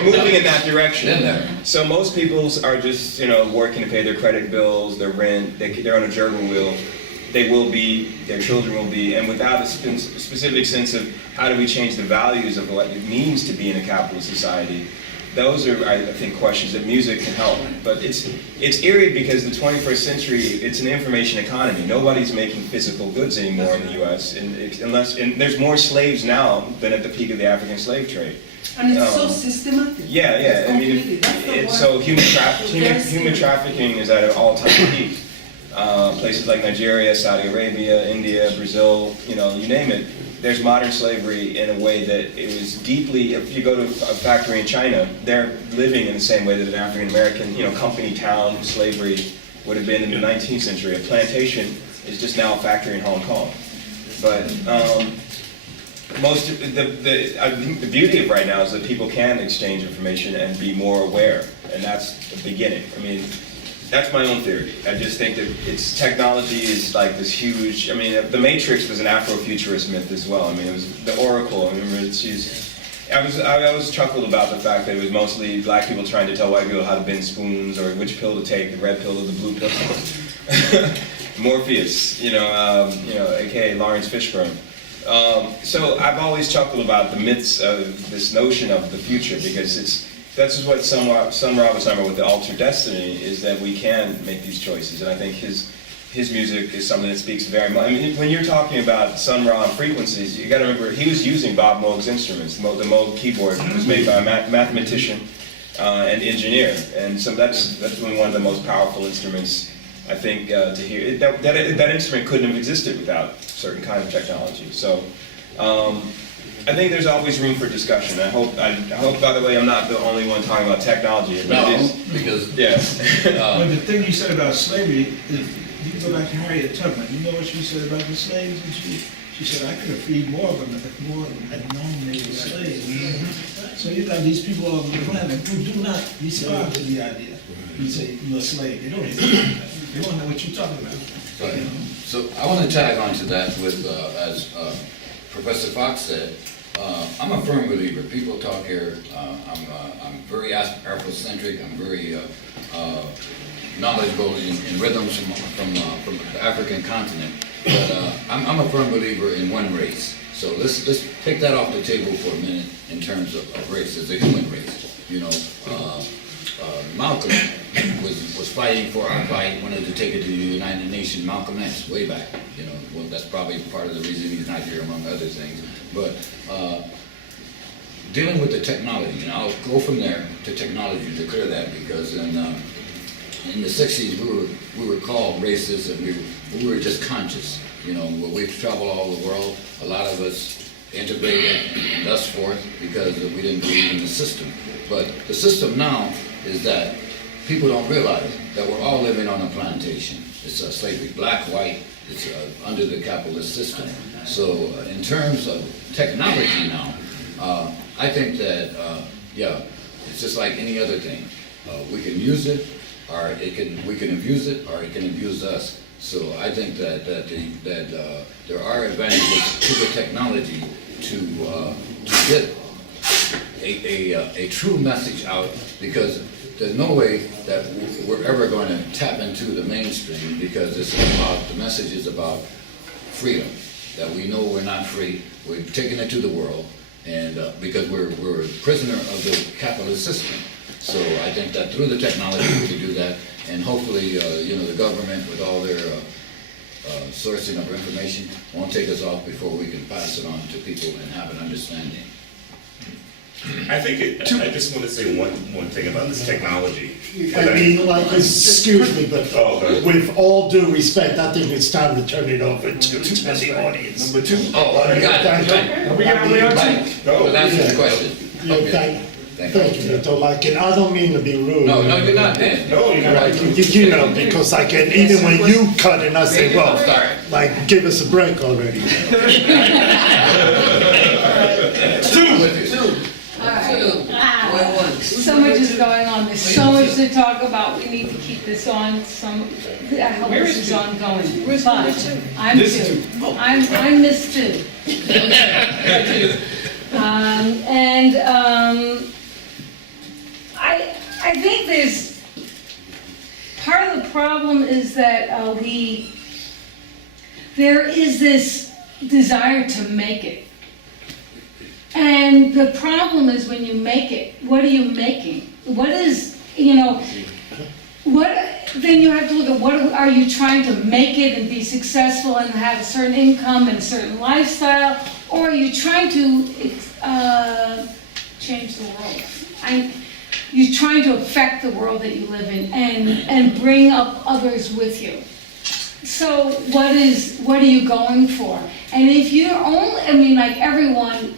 moving in that direction. So most people are just working to pay their credit bills, their rent. They're on a gerbil wheel. They will be, their children will be, and without a specific sense of how do we change the values of what it means to be in a capitalist society. Those are, I think, questions that music can help. But it's eerie because the 21st century, it's an information economy. Nobody's making physical goods anymore in the U.S. And there's more slaves now than at the peak of the African slave trade. And it's so systematic. Yeah. I mean, so human trafficking is at an all-time peak. Places like Nigeria, Saudi Arabia, India, Brazil, you name it. There's modern slavery in a way that it was deeply, if you go to a factory in China, they're living in the same way that an African American, company town slavery would have been in the 19th century. A plantation is just now a factory in Hong Kong. But I think the beauty of right now is that people can exchange information and be more aware, and that's the beginning. I mean, that's my own theory. I just think that technology is like this huge. I mean, the Matrix was an Afrofuturist myth as well. I mean, it was the Oracle. I remember I always chuckled about the fact that it was mostly black people trying to tell white people how to bend spoons or which pill to take, the red pill or the blue pill. Morpheus, aka Lawrence Fishburne. So I've always chuckled about the myths of this notion of the future because that's what Sun Ra was talking about with the altered destiny, is that we can make these choices. And I think his music is something that speaks very much. I mean, when you're talking about Sun Ra and frequencies, you got to remember he was using Bob Moog's instruments. The Moog keyboard was made by a mathematician and engineer, and so that's one of the most powerful instruments I think to hear. That instrument couldn't have existed without certain kind of technology. So. I think there's always room for discussion. I hope, by the way, I'm not the only one talking about technology. Because But the thing you said about slavery, you can go back to Harriet Tubman. You know what she said about the slaves? And she said, I could have freed more of them if more of them had known they were slaves. So you got these people all over the planet who do not respond to the idea. You say, you're a slave. They don't respond. They don't know what you're talking about. Right. So I want to tag on to that with, as Professor Fox said, I'm a firm believer. People talk here. I'm very Afrocentric. I'm very knowledgeable in rhythms from the African continent. But I'm a firm believer in one race. So let's take that off the table for a minute in terms of race as a human race. Malcolm was fighting for our fight. Wanted to take it to the United Nations. Malcolm X way back. Well, that's probably part of the reason he's not here, among other things. But dealing with the technology, and I'll go from there to technology to clear that, because in the 60s we were called racist, and we were just conscious. We've traveled all the world. A lot of us integrated and thus forth because we didn't believe in the system. But the system now is that people don't realize that we're all living on a plantation. It's slavery, black, white. It's under the capitalist system. So in terms of technology now, I think that, it's just like any other thing. We can use it, or we can abuse it, or it can abuse us. So I think that there are advantages to the technology to get a true message out, because there's no way that we're ever going to tap into the mainstream, because the message is about freedom, that we know we're not free, we're taking it to the world, and because we're a prisoner of the capitalist system. So I think that through the technology we can do that, and hopefully, the government with all their sourcing of information won't take us off before we can pass it on to people and have an understanding. I just want to say one thing about this technology. Excuse me, but okay. With all due respect, I think it's time to turn it over to the audience. Oh, we got it. Are we going to Well, answer the question. Okay. Thank you, Vito, like, and I don't mean to be rude. No, no, you're not, man. No, you're not. Like, you know, because like, and even when you cut and I say, well, Sorry. like, give us a break already. So much is going on, there's so much to talk about, we need to keep this on, I hope this is ongoing. But I'm two, I'm Miss Two. I think there's, part of the problem is that there is this desire to make it. And the problem is when you make it, what are you making? What is, then you have to look at what are you trying to make it and be successful and have a certain income and a certain lifestyle, or are you trying to change the world? You're trying to affect the world that you live in and bring up others with you. So what are you going for? And if you're only, like everyone,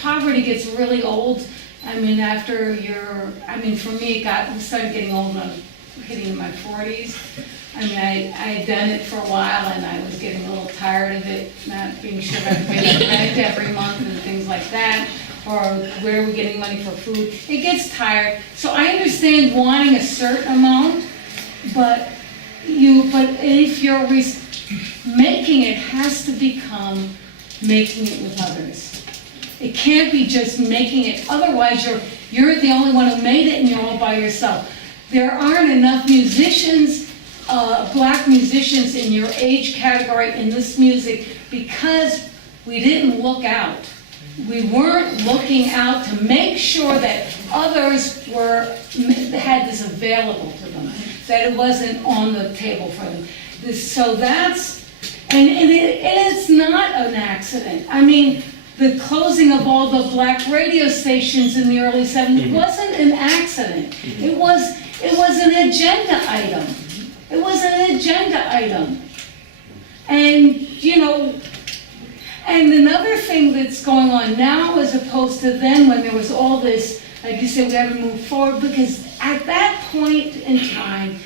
poverty gets really old. After for me, it started getting old when I was hitting in my 40s. I had done it for a while and I was getting a little tired of it, not being sure I could pay the rent every month and things like that, or where are we getting money for food. It gets tired. So I understand wanting a certain amount, but if you're making it, has to become making it with others. It can't be just making it, otherwise you're the only one who made it and you're all by yourself. There aren't enough musicians, black musicians in your age category in this music because we didn't look out. We weren't looking out to make sure that others had this available to them, that it wasn't on the table for them. And it's not an accident. The closing of all the black radio stations in the early 70s wasn't an accident. It was an agenda item. It was an agenda item. And, and another thing that's going on now as opposed to then when there was all this, like you said, we have to move forward, because at that point in time,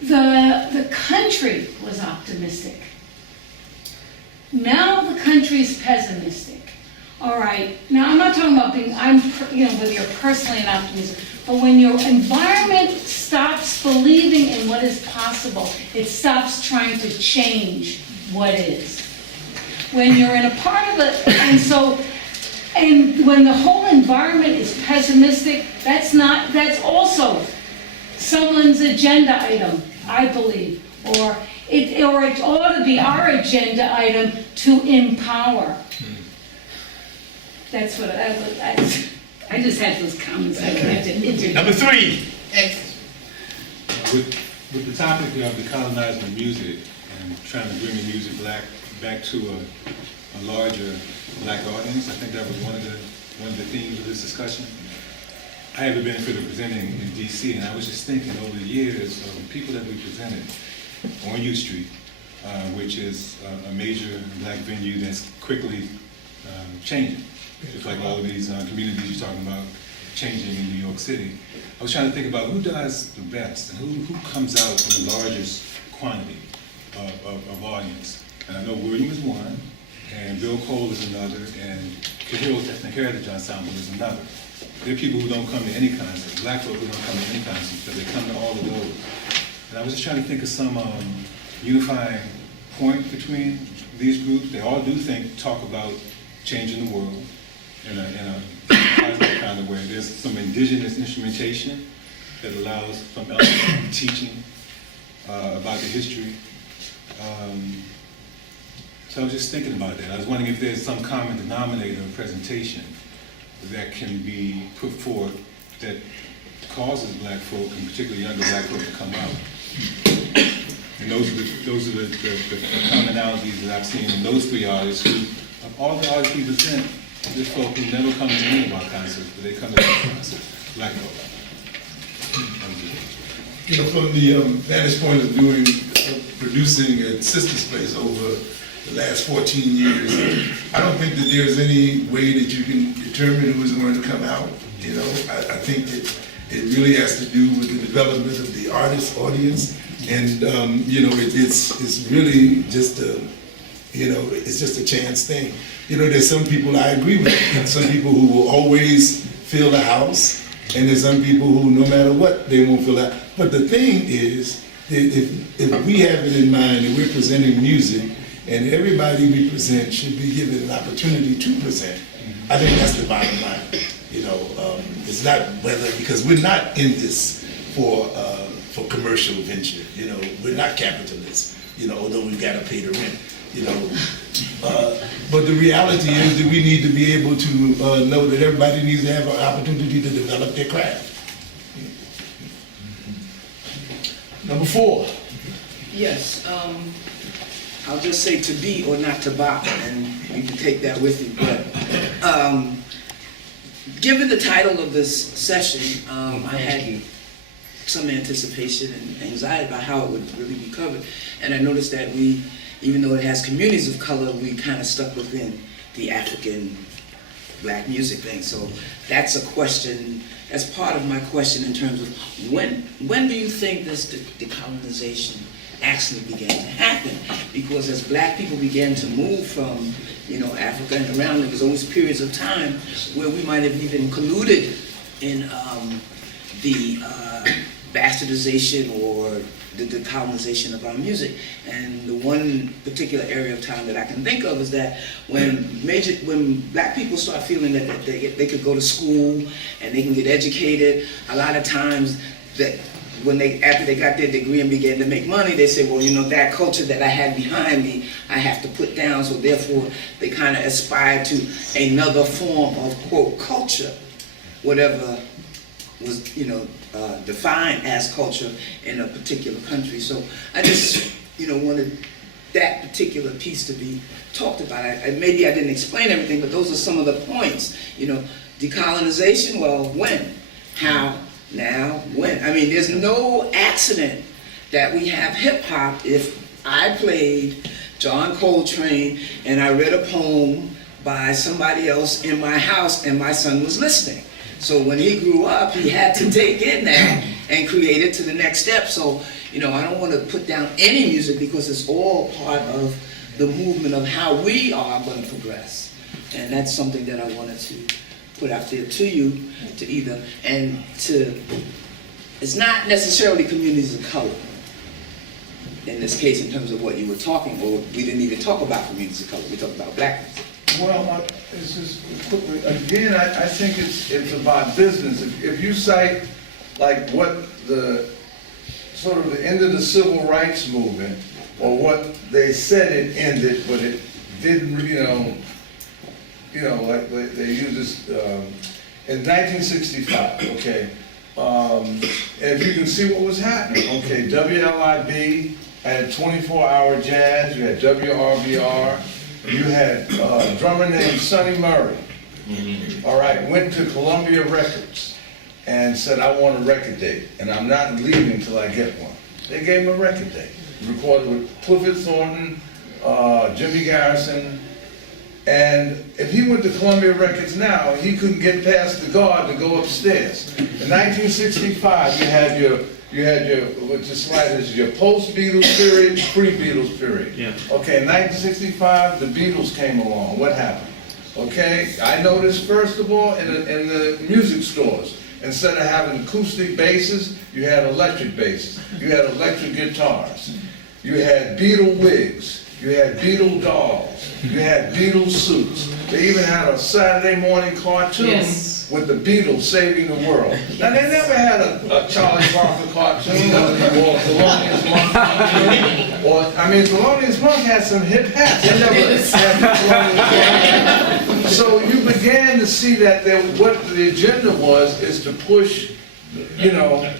the country was optimistic. Now the country's pessimistic. All right. Now I'm not talking about whether you're personally an optimist, but when your environment stops believing in what is possible, it stops trying to change what is. When you're in a part of it, and when the whole environment is pessimistic, that's also someone's agenda item, I believe, or it ought to be our agenda item to empower. That's what I just had those comments. I had to interject. Number 3. With the topic of decolonizing music and trying to bring the music back to a larger black audience, I think that was one of the themes of this discussion. I had the benefit of presenting in DC, and I was just thinking over the years of the people that we presented on U Street, which is a major black venue that's quickly changing. Just like all of these communities you're talking about changing in New York City. I was trying to think about who does the best and who comes out in the largest quantity of audience. And I know William is one, and Bill Cole is another, and Cahilla's Ethnic Heritage Ensemble is another. There are people who don't come to any concert, black folk who don't come to any concert, but they come to all of those. And I was just trying to think of some unifying point between these groups. They all do talk about changing the world in a positive kind of way. There's some indigenous instrumentation that allows some elements of teaching about the history. So I was just thinking about that. I was wondering if there's some common denominator of presentation that can be put forth that causes black folk, and particularly younger black folk, to come out. And those are the commonalities that I've seen in those 3 artists who, of all the artists we present, there's folk who never come to any of our concerts, but they come to our concerts. Black folk. From the vantage point of producing at Sister Space over the last 14 years, I don't think that there's any way that you can determine who is going to come out. You know, I think that it really has to do with the development of the artist audience, and you know, it's really just a, you know, it's just a chance thing. You know, there's some people I agree with, and some people who will always fill the house, and there's some people who, no matter what, they won't fill that. But the thing is, if we have it in mind that we're presenting music, and everybody we present should be given an opportunity to present, I think that's the bottom line. You know, it's not whether, because we're not in this for commercial venture. You know, we're not capitalists. You know, although we've got to pay the rent. You know, but the reality is that we need to be able to know that everybody needs to have an opportunity to develop their craft. Number 4. Yes, I'll just say to be or not to buy, and you can take that with you. But given the title of this session, I had some anticipation and anxiety about how it would really be covered. And I noticed that we, even though it has communities of color, we kind of stuck within the African black music thing. So that's a question, that's part of my question in terms of when do you think this decolonization actually began to happen? Because as black people began to move from, you know, Africa and around, there was always periods of time where we might have even colluded in the bastardization or the decolonization of our music. And the one particular area of time that I can think of is that when black people start feeling that they could go to school and they can get educated, a lot of times that after they got their degree and began to make money, they say, well, you know, that culture that I had behind me, I have to put down. So therefore, they kind of aspire to another form of, quote, culture, whatever was, you know, defined as culture in a particular country. So I just, you know, wanted that particular piece to be talked about. Maybe I didn't explain everything, but those are some of the points. You know, decolonization, well, when? How? Now? When? I mean, there's no accident that we have hip-hop if I played John Coltrane and I read a poem by somebody else in my house and my son was listening. So when he grew up, he had to take in that and create it to the next step. So, you know, I don't want to put down any music because it's all part of the movement of how we are going to progress. And that's something that I wanted to put out there to you, to either, and to, it's not necessarily communities of color. In this case, in terms of what you were talking, or we didn't even talk about communities of color, we talked about black music. Well, it's just quickly, again, I think it's about business. If you cite like what the sort of the end of the civil rights movement, or what they said it ended, but it didn't, you know, like they used this in 1965. Okay, and if you can see what was happening, okay, WLIB had 24-hour jazz. You had WRBR. You had a drummer named Sonny Murray, all right, went to Columbia Records and said, I want a record date, and I'm not leaving till I get one. They gave him a record date. Recorded with Clifford Thornton, Jimmy Garrison, and if he went to Columbia Records now, he couldn't get past the guard to go upstairs. In 1965, you had your what your slide is, your post-Beatles period, pre-Beatles period. Yeah. Okay, in 1965, the Beatles came along. What happened? Okay, I noticed first of all in the music stores, instead of having acoustic basses, you had electric basses. You had electric guitars. You had Beatle wigs. You had Beatle dolls. You had Beatle suits. They even had a Saturday morning cartoon with the Beatles saving the world. Now, they never had a Charlie Parker cartoon or Thelonious Monk cartoon. Or, I mean, Thelonious Monk had some hip hats. They never had Thelonious Monk. So you began to see that what the agenda was is to push, you know,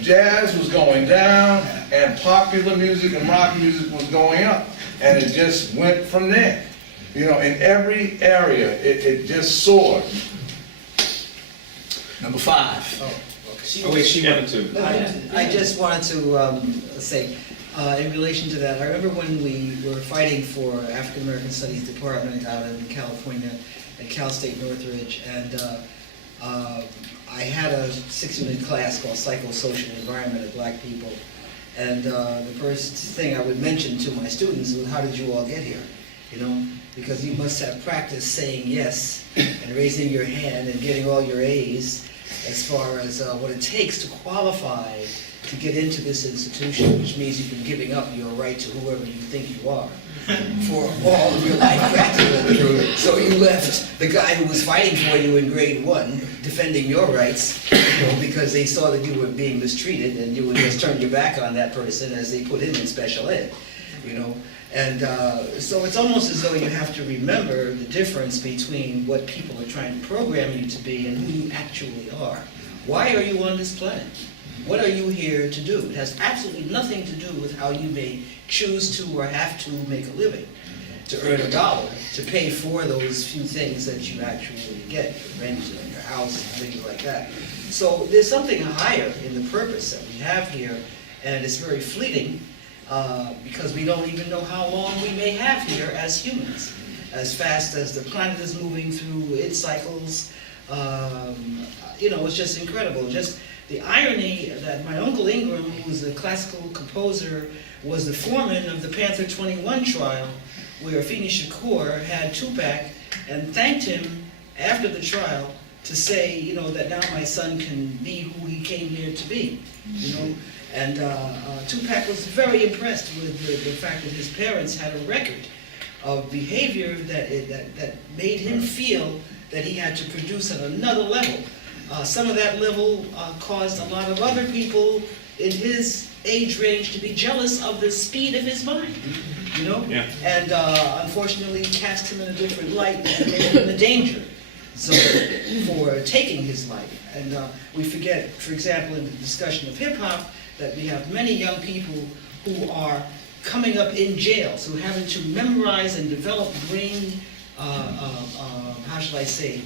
jazz was going down and popular music and rock music was going up. And it just went from there. You know, in every area, it just soared. Number 5. She wanted to. I just wanted to say, In relation to that, I remember when we were fighting for African American Studies Department out in California at Cal State Northridge, and I had a 6-unit class called Psychosocial Environment of Black People. And the first thing I would mention to my students was, how did you all get here? You know, because you must have practiced saying yes and raising your hand and getting all your A's as far as what it takes to qualify to get into this institution, which means you've been giving up your right to whoever you think you are for all of your life practically. So you left the guy who was fighting for you in grade 1, defending your rights, because they saw that you were being mistreated, and you would just turn your back on that person as they put him in special ed, you know. And so it's almost as though you have to remember the difference between what people are trying to program you to be and who you actually are. Why are you on this planet? What are you here to do? It has absolutely nothing to do with how you may choose to or have to make a living, to earn $1, to pay for those few things that you actually get, your rent and your house and things like that. So there's something higher in the purpose that we have here, and it's very fleeting because we don't even know how long we may have here as humans. As fast as the planet is moving through its cycles, you know, it's just incredible. Just the irony that my Uncle Ingram, who was a classical composer, was the foreman of the Panther 21 trial, where Afeni Shakur had Tupac and thanked him after the trial to say, you know, that now my son can be who he came here to be, you know. And Tupac was very impressed with the fact that his parents had a record of behavior that made him feel that he had to produce at another level. Some of that level caused a lot of other people in his age range to be jealous of the speed of his mind, you know? Yeah. And unfortunately cast him in a different light and made him a danger zone for taking his life. And we forget, for example, in the discussion of hip-hop, that we have many young people who are coming up in jail, so having to memorize and develop brain, how shall I say,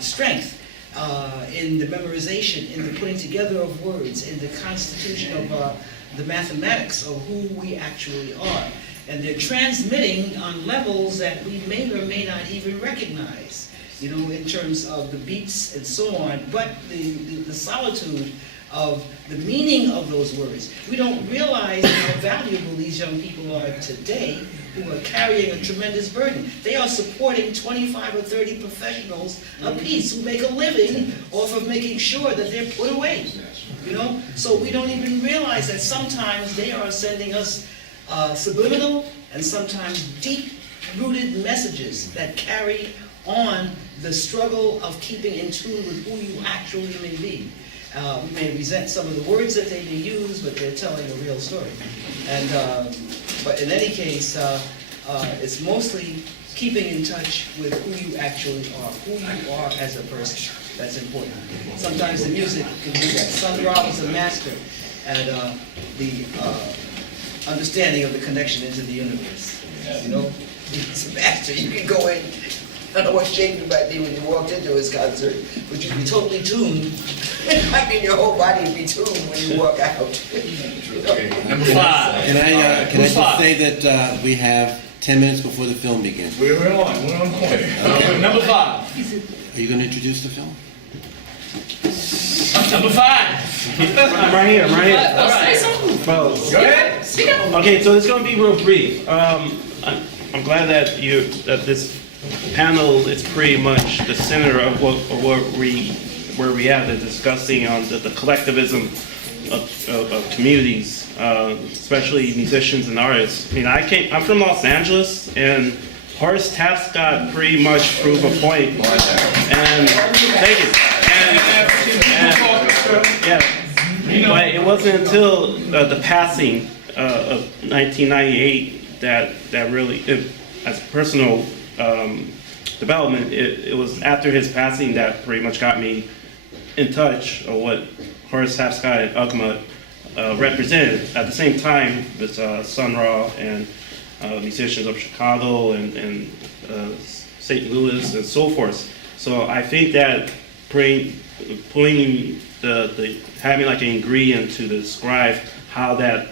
strength in the memorization, in the putting together of words, in the constitution of the mathematics of who we actually are. And they're transmitting on levels that we may or may not even recognize, you know, in terms of the beats and so on, but the solitude of the meaning of those words. We don't realize how valuable these young people are today, who are carrying a tremendous burden. They are supporting 25 or 30 professionals apiece who make a living off of making sure that they're put away. You know? So we don't even realize that sometimes they are sending us subliminal and sometimes deep-rooted messages that carry on the struggle of keeping in tune with who you actually may be. We may resent some of the words that they may use, but they're telling a real story. And but in any case, it's mostly keeping in touch with who you actually are, who you are as a person. That's important. Sometimes the music can do that. Sun Ra was a master at the understanding of the connection into the universe. You know, he's a master. You can go in. I don't know what shape you might be when you walked into his concert, but you'd be totally tuned. I mean, your whole body would be tuned when you walk out. Number 5. Can I just say that we have 10 minutes before the film begins? We're on point. Okay. Number 5. Are you going to introduce the film? Number 5. I'm right here. All right. Say something. Bro, go ahead. Speak up. Okay, so it's going to be real brief. I'm glad that this panel is pretty much the center of where we have the discussing on the collectivism of communities, especially musicians and artists. I mean, I'm from Los Angeles, and Horace Tapscott pretty much proved a point. And thank you. But it wasn't until the passing of 1998 that really, as a personal development, it was after his passing that pretty much got me in touch of what Horace Tapscott and UGMA represented. At the same time, with Sun Ra and musicians of Chicago and St. Louis and so forth. So I think that putting having like an ingredient to describe how that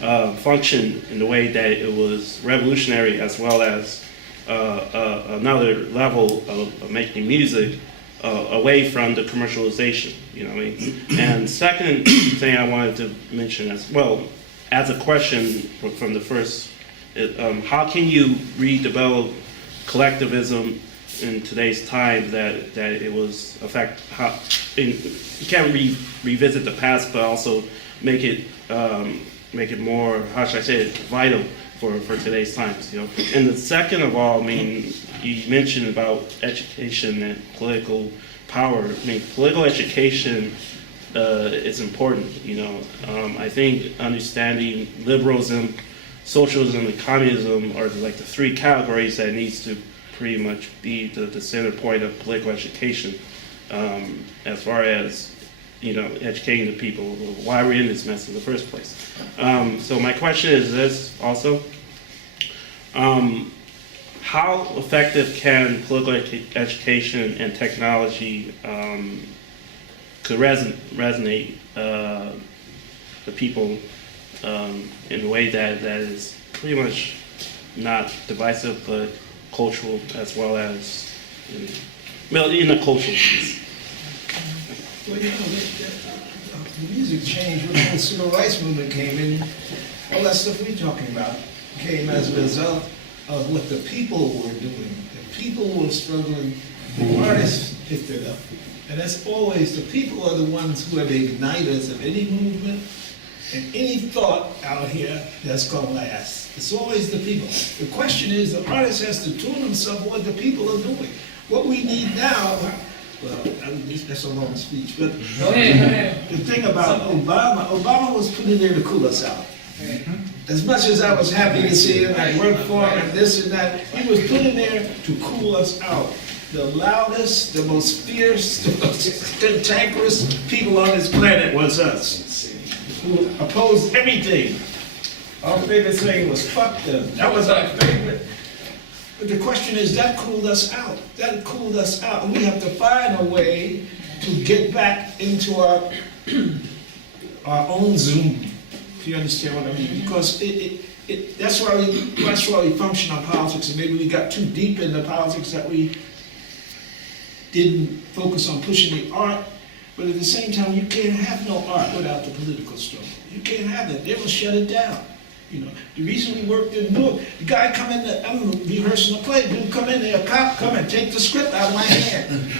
functioned in the way that it was revolutionary, as well as another level of making music away from the commercialization, you know what I mean? And second thing I wanted to mention as well, as a question from the first, how can you redevelop collectivism in today's time that it was you can't revisit the past, but also make it more, how should I say it, vital for today's times, you know. And the second of all, I mean, you mentioned about education and political power. I mean, political education is important, you know. I think understanding liberalism, socialism, and communism are like the three categories that needs to pretty much be the center point of political education, as far as, you know, educating the people why we're in this mess in the first place. So my question is this also: how effective can political education and technology could resonate the people in a way that is pretty much not divisive, but cultural, as well as in a cultural sense? Well, you know, the music changed when the civil rights movement came in. All that stuff we're talking about came as a result of what the people were doing. The people were struggling, the artists picked it up. And that's always, the people are the ones who are the igniters of any movement and any thought out here that's going to last. It's always the people. The question is, the artist has to tune himself to what the people are doing. What we need now, well, that's a long speech, but the thing about Obama was put in there to cool us out. As much as I was happy to see him, I worked for him, and this and that, he was put in there to cool us out. The loudest, the most fierce, the most cantankerous people on this planet was us, who opposed everything. Our favorite thing was fuck them. That was our favorite. But the question is, that cooled us out. That cooled us out. And we have to find a way to get back into our own zone. If you understand what I mean? Because that's why we function on politics, and maybe we got too deep into politics that we didn't focus on pushing the art. But at the same time, you can't have no art without the political struggle. You can't have it. They will shut it down. You know, the reason we worked in Newark, the guy come in, I'm rehearsing a play, dude come in there, a cop come and take the script out of my hand.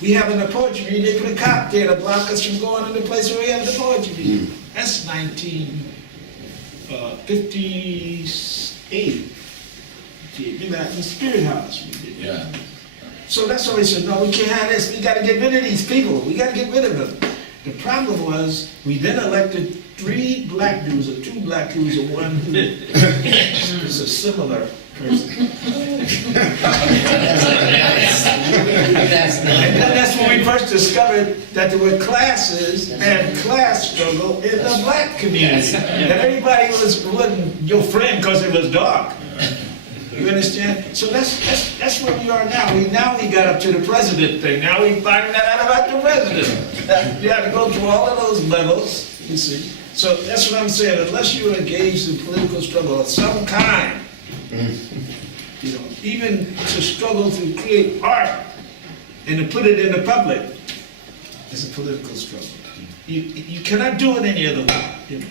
We having a poetry reading, they put a cop there to block us from going to the place where we have the poetry reading. That's 1958. Remember that in the Spirit House we did. Yeah. So that's why we said, no, we can't have this, we gotta get rid of these people, we gotta get rid of them. The problem was, we then elected 3 black dudes, or 2 black dudes, or 1 who is a similar person. And then that's when we first discovered that there were classes and class struggle in the black community. And everybody wasn't your friend because it was dark. You understand? So that's where we are now. We got up to the president thing. Now we find out about the president. You have to go through all of those levels, you see. So that's what I'm saying. Unless you're engaged in political struggle of some kind, you know, even to struggle to create art and to put it in the public, it's a political struggle. You cannot do it any other way. You know?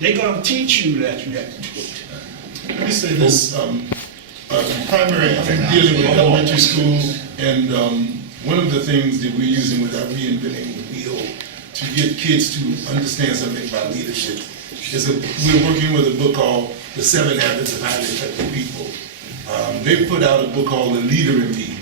They're going to teach you that you have to do it. Let me say this. Primary, I think, dealing with elementary school, and one of the things that we're using without reinventing the wheel to get kids to understand something about leadership is we're working with a book called The 7 Habits of Highly Effective People. They put out a book called The Leader in Me.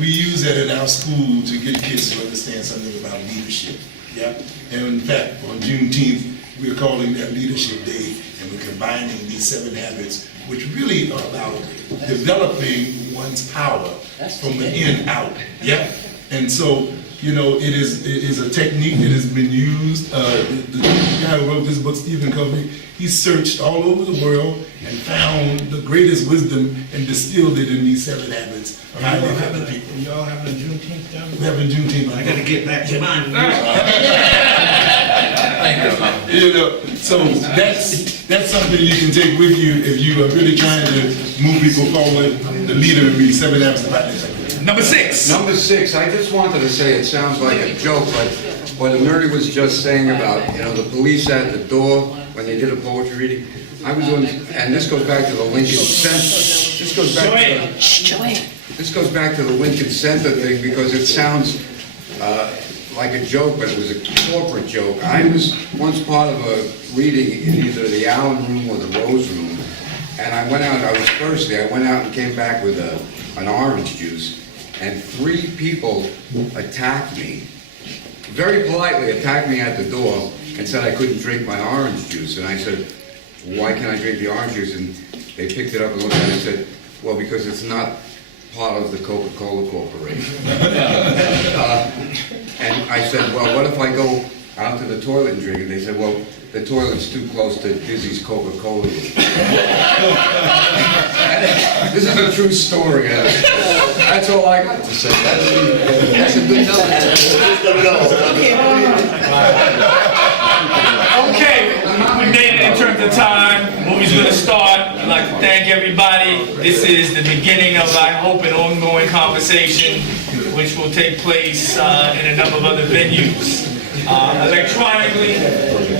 We use that in our school to get kids to understand something about leadership. Yeah. And in fact, on Juneteenth, we're calling that Leadership Day, and we're combining these 7 habits, which really are about developing one's power from within out. Yeah. And so, you know, it is a technique that has been used. The guy who wrote this book, Stephen Covey, he searched all over the world and found the greatest wisdom and distilled it in these 7 habits of highly effective people. Y'all having a Juneteenth down there? We're having Juneteenth. I got to get back to mine. You know, so that's something you can take with you if you are really trying to move people forward. The leader would be 7 hours about this. Number 6. Number 6, I just wanted to say, it sounds like a joke, but what Amiri was just saying about, the police at the door when they did a poetry reading. I was on, and this goes back to the Lincoln Center. This goes back to the Lincoln Center thing because it sounds like a joke, but it was a corporate joke. I was once part of a reading in either the Allen Room or the Rose Room, and I went out. I was thirsty. I went out and came back with an orange juice, and 3 people attacked me. Very politely attacked me at the door and said I couldn't drink my orange juice. And I said, why can't I drink the orange juice? And they picked it up and looked at it and said, well, because it's not part of the Coca-Cola Corporation. And I said, well, what if I go out to the toilet and drink it? They said, well, the toilet's too close to Dizzy's Coca-Cola. This is a true story. That's all I got to say. That's a good Okay, we made it in terms of time. The movie's gonna start. I'd like to thank everybody. This is the beginning of, I hope, an ongoing conversation, which will take place in a number of other venues, electronically,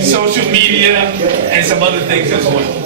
social media, and some other things as well.